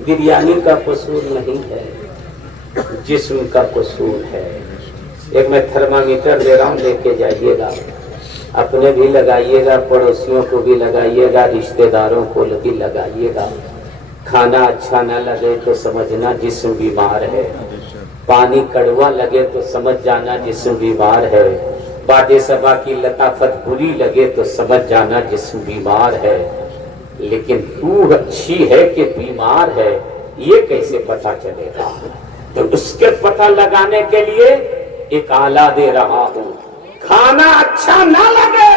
بریانی کا قصور نہیں ہے، جسم کا قصور ہے۔ ایک میں تھرمامیٹر دے رہا ہوں، لے کے جائیے گا، اپنے بھی لگائیے گا، پڑوسیوں کو بھی لگائیے گا، رشتہ داروں کو بھی لگائیے گا۔ کھانا اچھا نہ لگے تو سمجھنا جسم بیمار ہے، پانی کڑوا لگے تو سمجھ جانا جسم بیمار ہے، باد صبا کی لطافت بری لگے تو سمجھ جانا جسم بیمار ہے۔ لیکن روح اچھی ہے کہ بیمار ہے، یہ کیسے پتا چلے گا؟ تو اس کے پتہ لگانے کے لیے ایک آلہ دے رہا ہوں۔ کھانا اچھا نہ لگے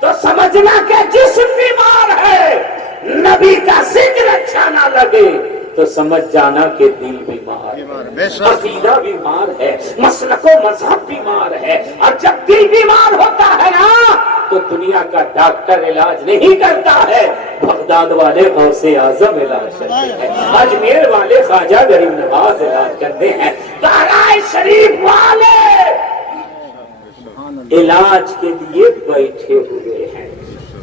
تو سمجھنا کہ جسم بیمار ہے، نبی کا ذکر اچھا نہ لگے تو سمجھ جانا کہ دل بیمار ہے، عقیدہ بیمار ہے، مسلک و مذہب بیمار ہے۔ اور جب دل بیمار ہوتا ہے نا تو دنیا کا ڈاکٹر علاج نہیں کرتا ہے، بغداد والے غوث اعظم علاج کرتے ہیں، اجمیر والے خواجہ غریب نواز علاج کرتے ہیں، بہرائے شریف والے علاج کے لیے بیٹھے ہوئے ہیں۔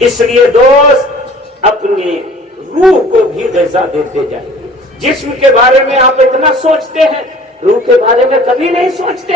اس لیے دوست، اپنے روح کو بھی غذا دیتے جائیں۔ جسم کے بارے میں آپ اتنا سوچتے ہیں، روح کے بارے میں کبھی نہیں سوچتے۔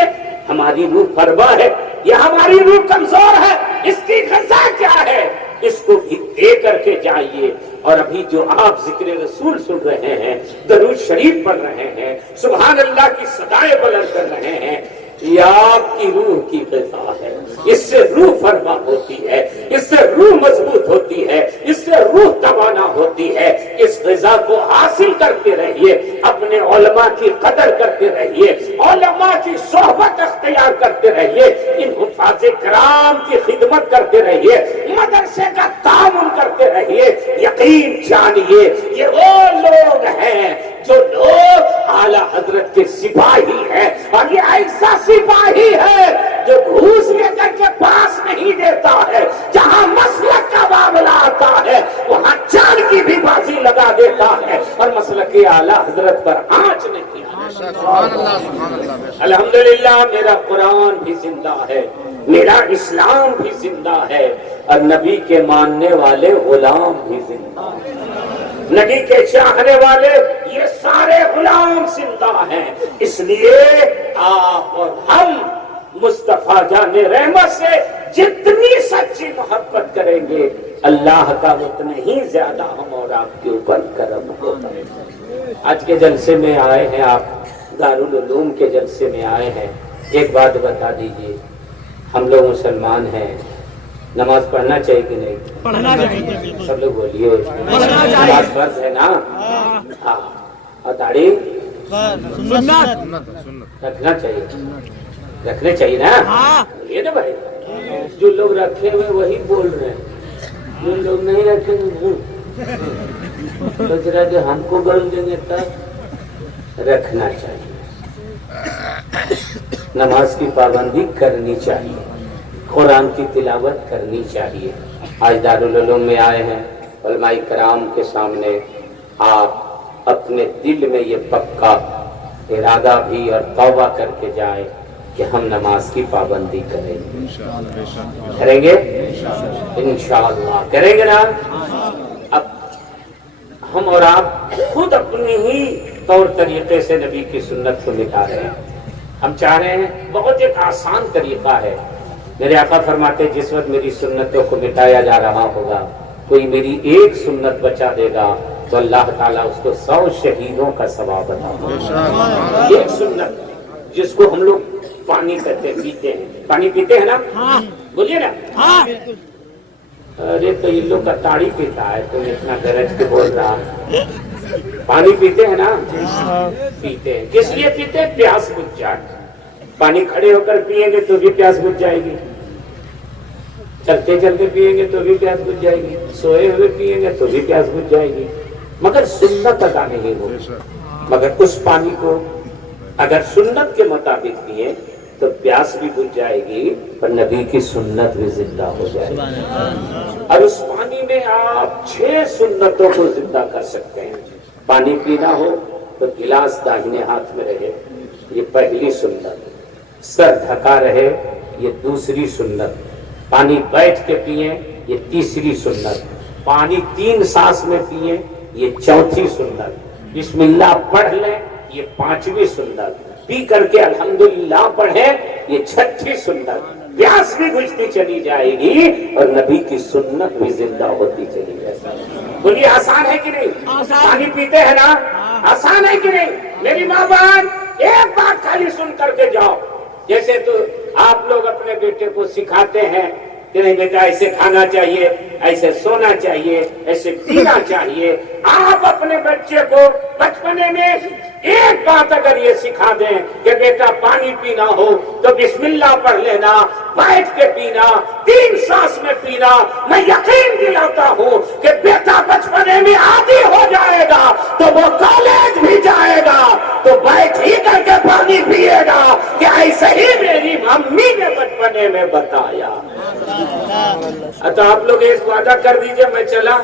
ہماری روح پروا ہے یا ہماری روح کمزور ہے، اس کی غذا کیا ہے، اس کو بھی دے کر کے جائیے۔ اور ابھی جو آپ ذکر رسول سن رہے ہیں، درود شریف پڑھ رہے ہیں، سبحان اللہ کی صدائیں بلند کر رہے ہیں، یہ آپ کی روح کی غذا ہے۔ اس سے روح فرما ہوتی ہے، اس سے روح مضبوط ہوتی ہے، اس سے روح توانا ہوتی ہے۔ اس غذا کو حاصل کرتے رہیے، اپنے علماء کی قدر کرتے رہیے، علماء کی صحبت اختیار کرتے رہیے، ان حفاظ کرام کی خدمت کرتے رہیے، مدرسے کا تعاون کرتے رہیے۔ یقین جانیے یہ وہ لوگ ہیں جو لوگ اعلیٰ حضرت کے سپاہی ہیں، اور یہ ایسا سپاہی ہے جو گھوس لے کر کے پاس نہیں دیتا ہے، جہاں مسلک کا معاملہ آتا ہے وہاں جان کی بھی بازی لگا دیتا ہے، اور مسلک اعلیٰ حضرت پر آنچ نہیں آتا۔ الحمدللہ میرا قرآن بھی زندہ ہے، میرا اسلام بھی زندہ ہے، اور نبی کے ماننے والے غلام بھی زندہ ہیں، نبی کے چاہنے والے یہ سارے غلام زندہ ہیں۔ اس لیے آپ اور ہم مصطفیٰ جان رحمت سے جتنی سچی محبت کریں گے، اللہ کا اتنا ہی زیادہ ہم اور آپ کے اوپر کرم ہوگا۔ آج کے جلسے میں آئے ہیں، آپ دارالعلوم کے جلسے میں آئے ہیں، ایک بات بتا دیجئے، ہم لوگ مسلمان ہیں، نماز پڑھنا چاہیے کہ نہیں؟ پڑھنا چاہیے، سب لوگ بولیے، نماز فرض ہے نا؟ ہاں، اور داڑھی رکھنا چاہیے، رکھنے چاہیے نا؟ بولیے نا بھائی، جو لوگ رکھے ہوئے وہی بول رہے ہیں، جو لوگ نہیں رکھے سوچ رہا کہ ہم کو گل دیں گے، تب رکھنا چاہیے، نماز کی پابندی کرنی چاہیے، قرآن کی تلاوت کرنی چاہیے۔ آج دارالعلوم میں آئے ہیں، علماء کرام کے سامنے آپ اپنے دل میں یہ پکا ارادہ بھی اور توبہ کر کے جائیں کہ ہم نماز کی پابندی کریں گے. کریں گے انشاءاللہ کریں گے نا. اب ہم اور آپ خود اپنی ہی طور طریقے سے نبی کی سنت کو مٹا رہے ہیں. ہم چاہ رہے ہیں بہت ایک آسان طریقہ ہے. میرے آقا فرماتے جس وقت میری سنتوں کو مٹایا جا رہا ہوگا کوئی میری ایک سنت بچا دے گا تو اللہ تعالیٰ اس کو 100 شہیدوں کا ثواب عطا کرے. ایک سنت جس کو ہم لوگ پانی پیتے ہیں. پانی پیتے ہیں نا, بولیے نا. ارے تو یہ لوگ کا تاڑی پیتا ہے تو اتنا گرج کے بول رہا. پانی پیتے ہیں نا, پیتے ہیں. کس لیے پیتے ہیں؟ پیاس بجھ جائے. پانی کھڑے ہو کر پیئیں گے تو بھی پیاس بجھ جائے گی, چلتے چلتے پیئیں گے تو بھی پیاس بجھ جائے گی, سوئے ہوئے پیئیں گے تو بھی پیاس بجھ جائے گی, مگر سنت ادا نہیں ہوگی. مگر اس پانی کو اگر سنت کے مطابق پیئیں تو پیاس بھی بجھ جائے گی اور نبی کی سنت بھی زندہ ہو جائے گی. اور اس پانی میں آپ 6 سنتوں کو زندہ کر سکتے ہیں. پانی پینا ہو تو گلاس داہنے ہاتھ میں رہے, یہ پہلی سنت. سر ڈھکا رہے, یہ دوسری سنت. پانی بیٹھ کے پئیں, یہ تیسری سنت. پانی 3 سانس میں پئیں, یہ چوتھی سنت. بسم اللہ پڑھ لیں, یہ 5ویں سنت. پی کر کے الحمدللہ پڑھیں, یہ 6ٹھی سنت. پیاس بھی بجھتی چلی جائے گی اور نبی کی سنت بھی زندہ ہوتی چلی جائے گی. بولیے آسان ہے کہ نہیں؟ پانی پیتے ہیں نا, آسان ہے کہ نہیں؟ میری ماں بہن ایک بات خالی سن کر کے جاؤ. جیسے تو آپ لوگ اپنے بیٹے کو سکھاتے ہیں کہ نہیں بیٹا ایسے کھانا چاہیے, ایسے سونا چاہیے, ایسے پینا چاہیے. آپ اپنے بچے کو بچپنے میں ایک بات اگر یہ سکھا دیں کہ بیٹا پانی پینا ہو تو بسم اللہ پڑھ لینا, بیٹھ کے پینا, 3 سانس میں پینا, میں یقین دلاتا ہوں کہ بیٹا بچپنے میں عادی ہو جائے گا تو وہ کالج بھی جائے گا تو بیٹھ ہی کر کے پانی پیے گا کہ ایسے ہی میری امی نے بچپنے میں بتایا. تو آپ لوگ ایک وعدہ کر دیجئے, میں چلا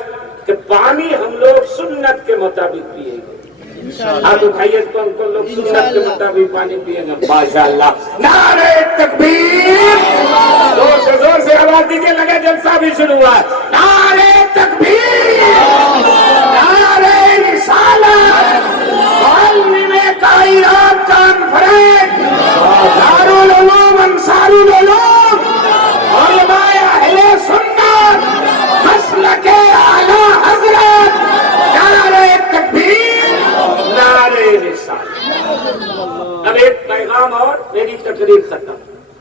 کہ پانی ہم لوگ سنت کے مطابق پیئیں گے. آپ اٹھائیے کون کون لوگ سنت کے مطابق پانی پیئیں گے؟ ماشاءاللہ. نعرہ تکبیر, زور سے آواز دیجیے, لگے جلسہ بھی شروع ہوا. نعرہ تکبیر, نعرہ رسالت, معلم کائنات کانفرنس, دارالعلوم انصار العلوم, علماء اہل سنت, مسلک اعلی حضرت. نعرہ تکبیر, نعرہ رسالت. اب ایک پیغام اور میری تقریر ختم.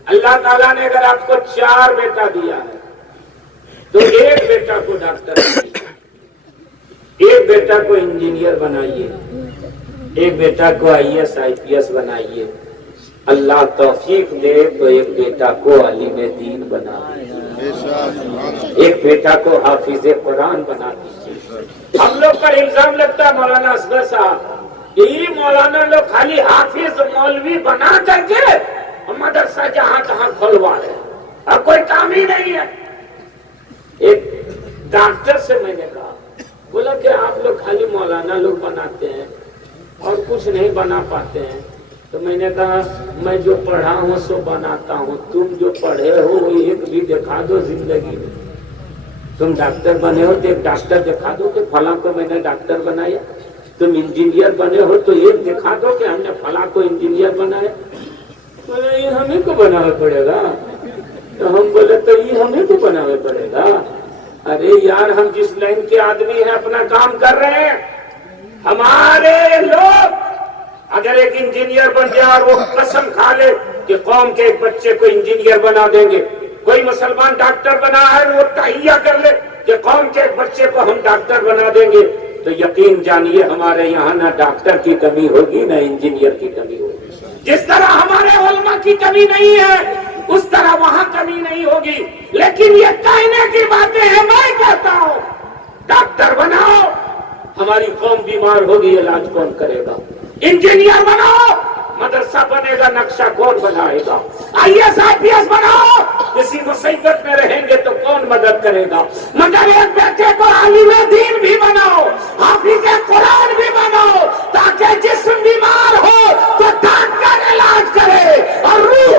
اللہ تعالیٰ نے اگر آپ کو 4 بیٹا دیا ہے تو ایک بیٹا کو ڈاکٹر بنائیے, ایک بیٹا کو انجینئر بنائیے, ایک بیٹا کو IAS IPS بنائیے. اللہ توفیق دے تو ایک بیٹا کو عالم دین بنا دیجیے, ایک بیٹا کو حافظ قرآن بنا دیجیے. ہم لوگ پر الزام لگتا ہے مولانا اصغر صاحب, یہی مولانا لوگ خالی حافظ مولوی بنا کر کے مدرسہ جہاں تہاں کھلوا رہے ہیں اور کوئی کام ہی نہیں ہے. ایک ڈاکٹر سے میں نے کہا, بولا کہ آپ لوگ خالی مولانا لوگ بناتے ہیں اور کچھ نہیں بنا پاتے ہیں. تو میں نے کہا میں جو پڑھا ہوں سو بناتا ہوں, تم جو پڑھے ہو وہ ایک بھی دکھا دو زندگی میں. تم ڈاکٹر بنے ہو تو ایک ڈاکٹر دکھا دو کہ فلاں کو میں نے ڈاکٹر بنایا. تم انجینئر بنے ہو تو ایک دکھا دو کہ ہم نے فلاں کو انجینئر بنایا. یہ ہمیں کو بنانا پڑے گا. تو ہم بولے تو یہ ہمیں کو بنانا پڑے گا. ارے یار ہم جس لائن کے آدمی ہیں اپنا کام کر رہے ہیں. ہمارے لوگ اگر ایک انجینئر بن جائے اور وہ قسم کھا لے کہ قوم کے ایک بچے کو انجینئر بنا دیں گے, کوئی مسلمان ڈاکٹر بنا ہے وہ تہیہ کر لے کہ قوم کے ایک بچے کو ہم ڈاکٹر بنا دیں گے, تو یقین جانیے ہمارے یہاں نہ ڈاکٹر کی کمی ہوگی نہ انجینئر کی کمی ہوگی. جس طرح ہمارے علماء کی کمی نہیں ہے اس طرح وہاں کمی نہیں ہوگی. لیکن یہ کہنے کی باتیں ہیں, میں کہتا ہوں ڈاکٹر بناؤ, ہماری قوم بیمار ہوگی علاج کون کرے گا. انجینئر بناؤ, مدرسہ بنے گا, نقشہ کون بنائے گا. IAS IPS بناؤ, کسی مصیبت میں رہیں گے تو کون مدد کرے گا. مگر ایک بیٹے کو عالم دین بھی بناؤ, حافظ قرآن بھی بناؤ, تاکہ جسم بیمار ہو تو ڈاکٹر علاج کرے اور روح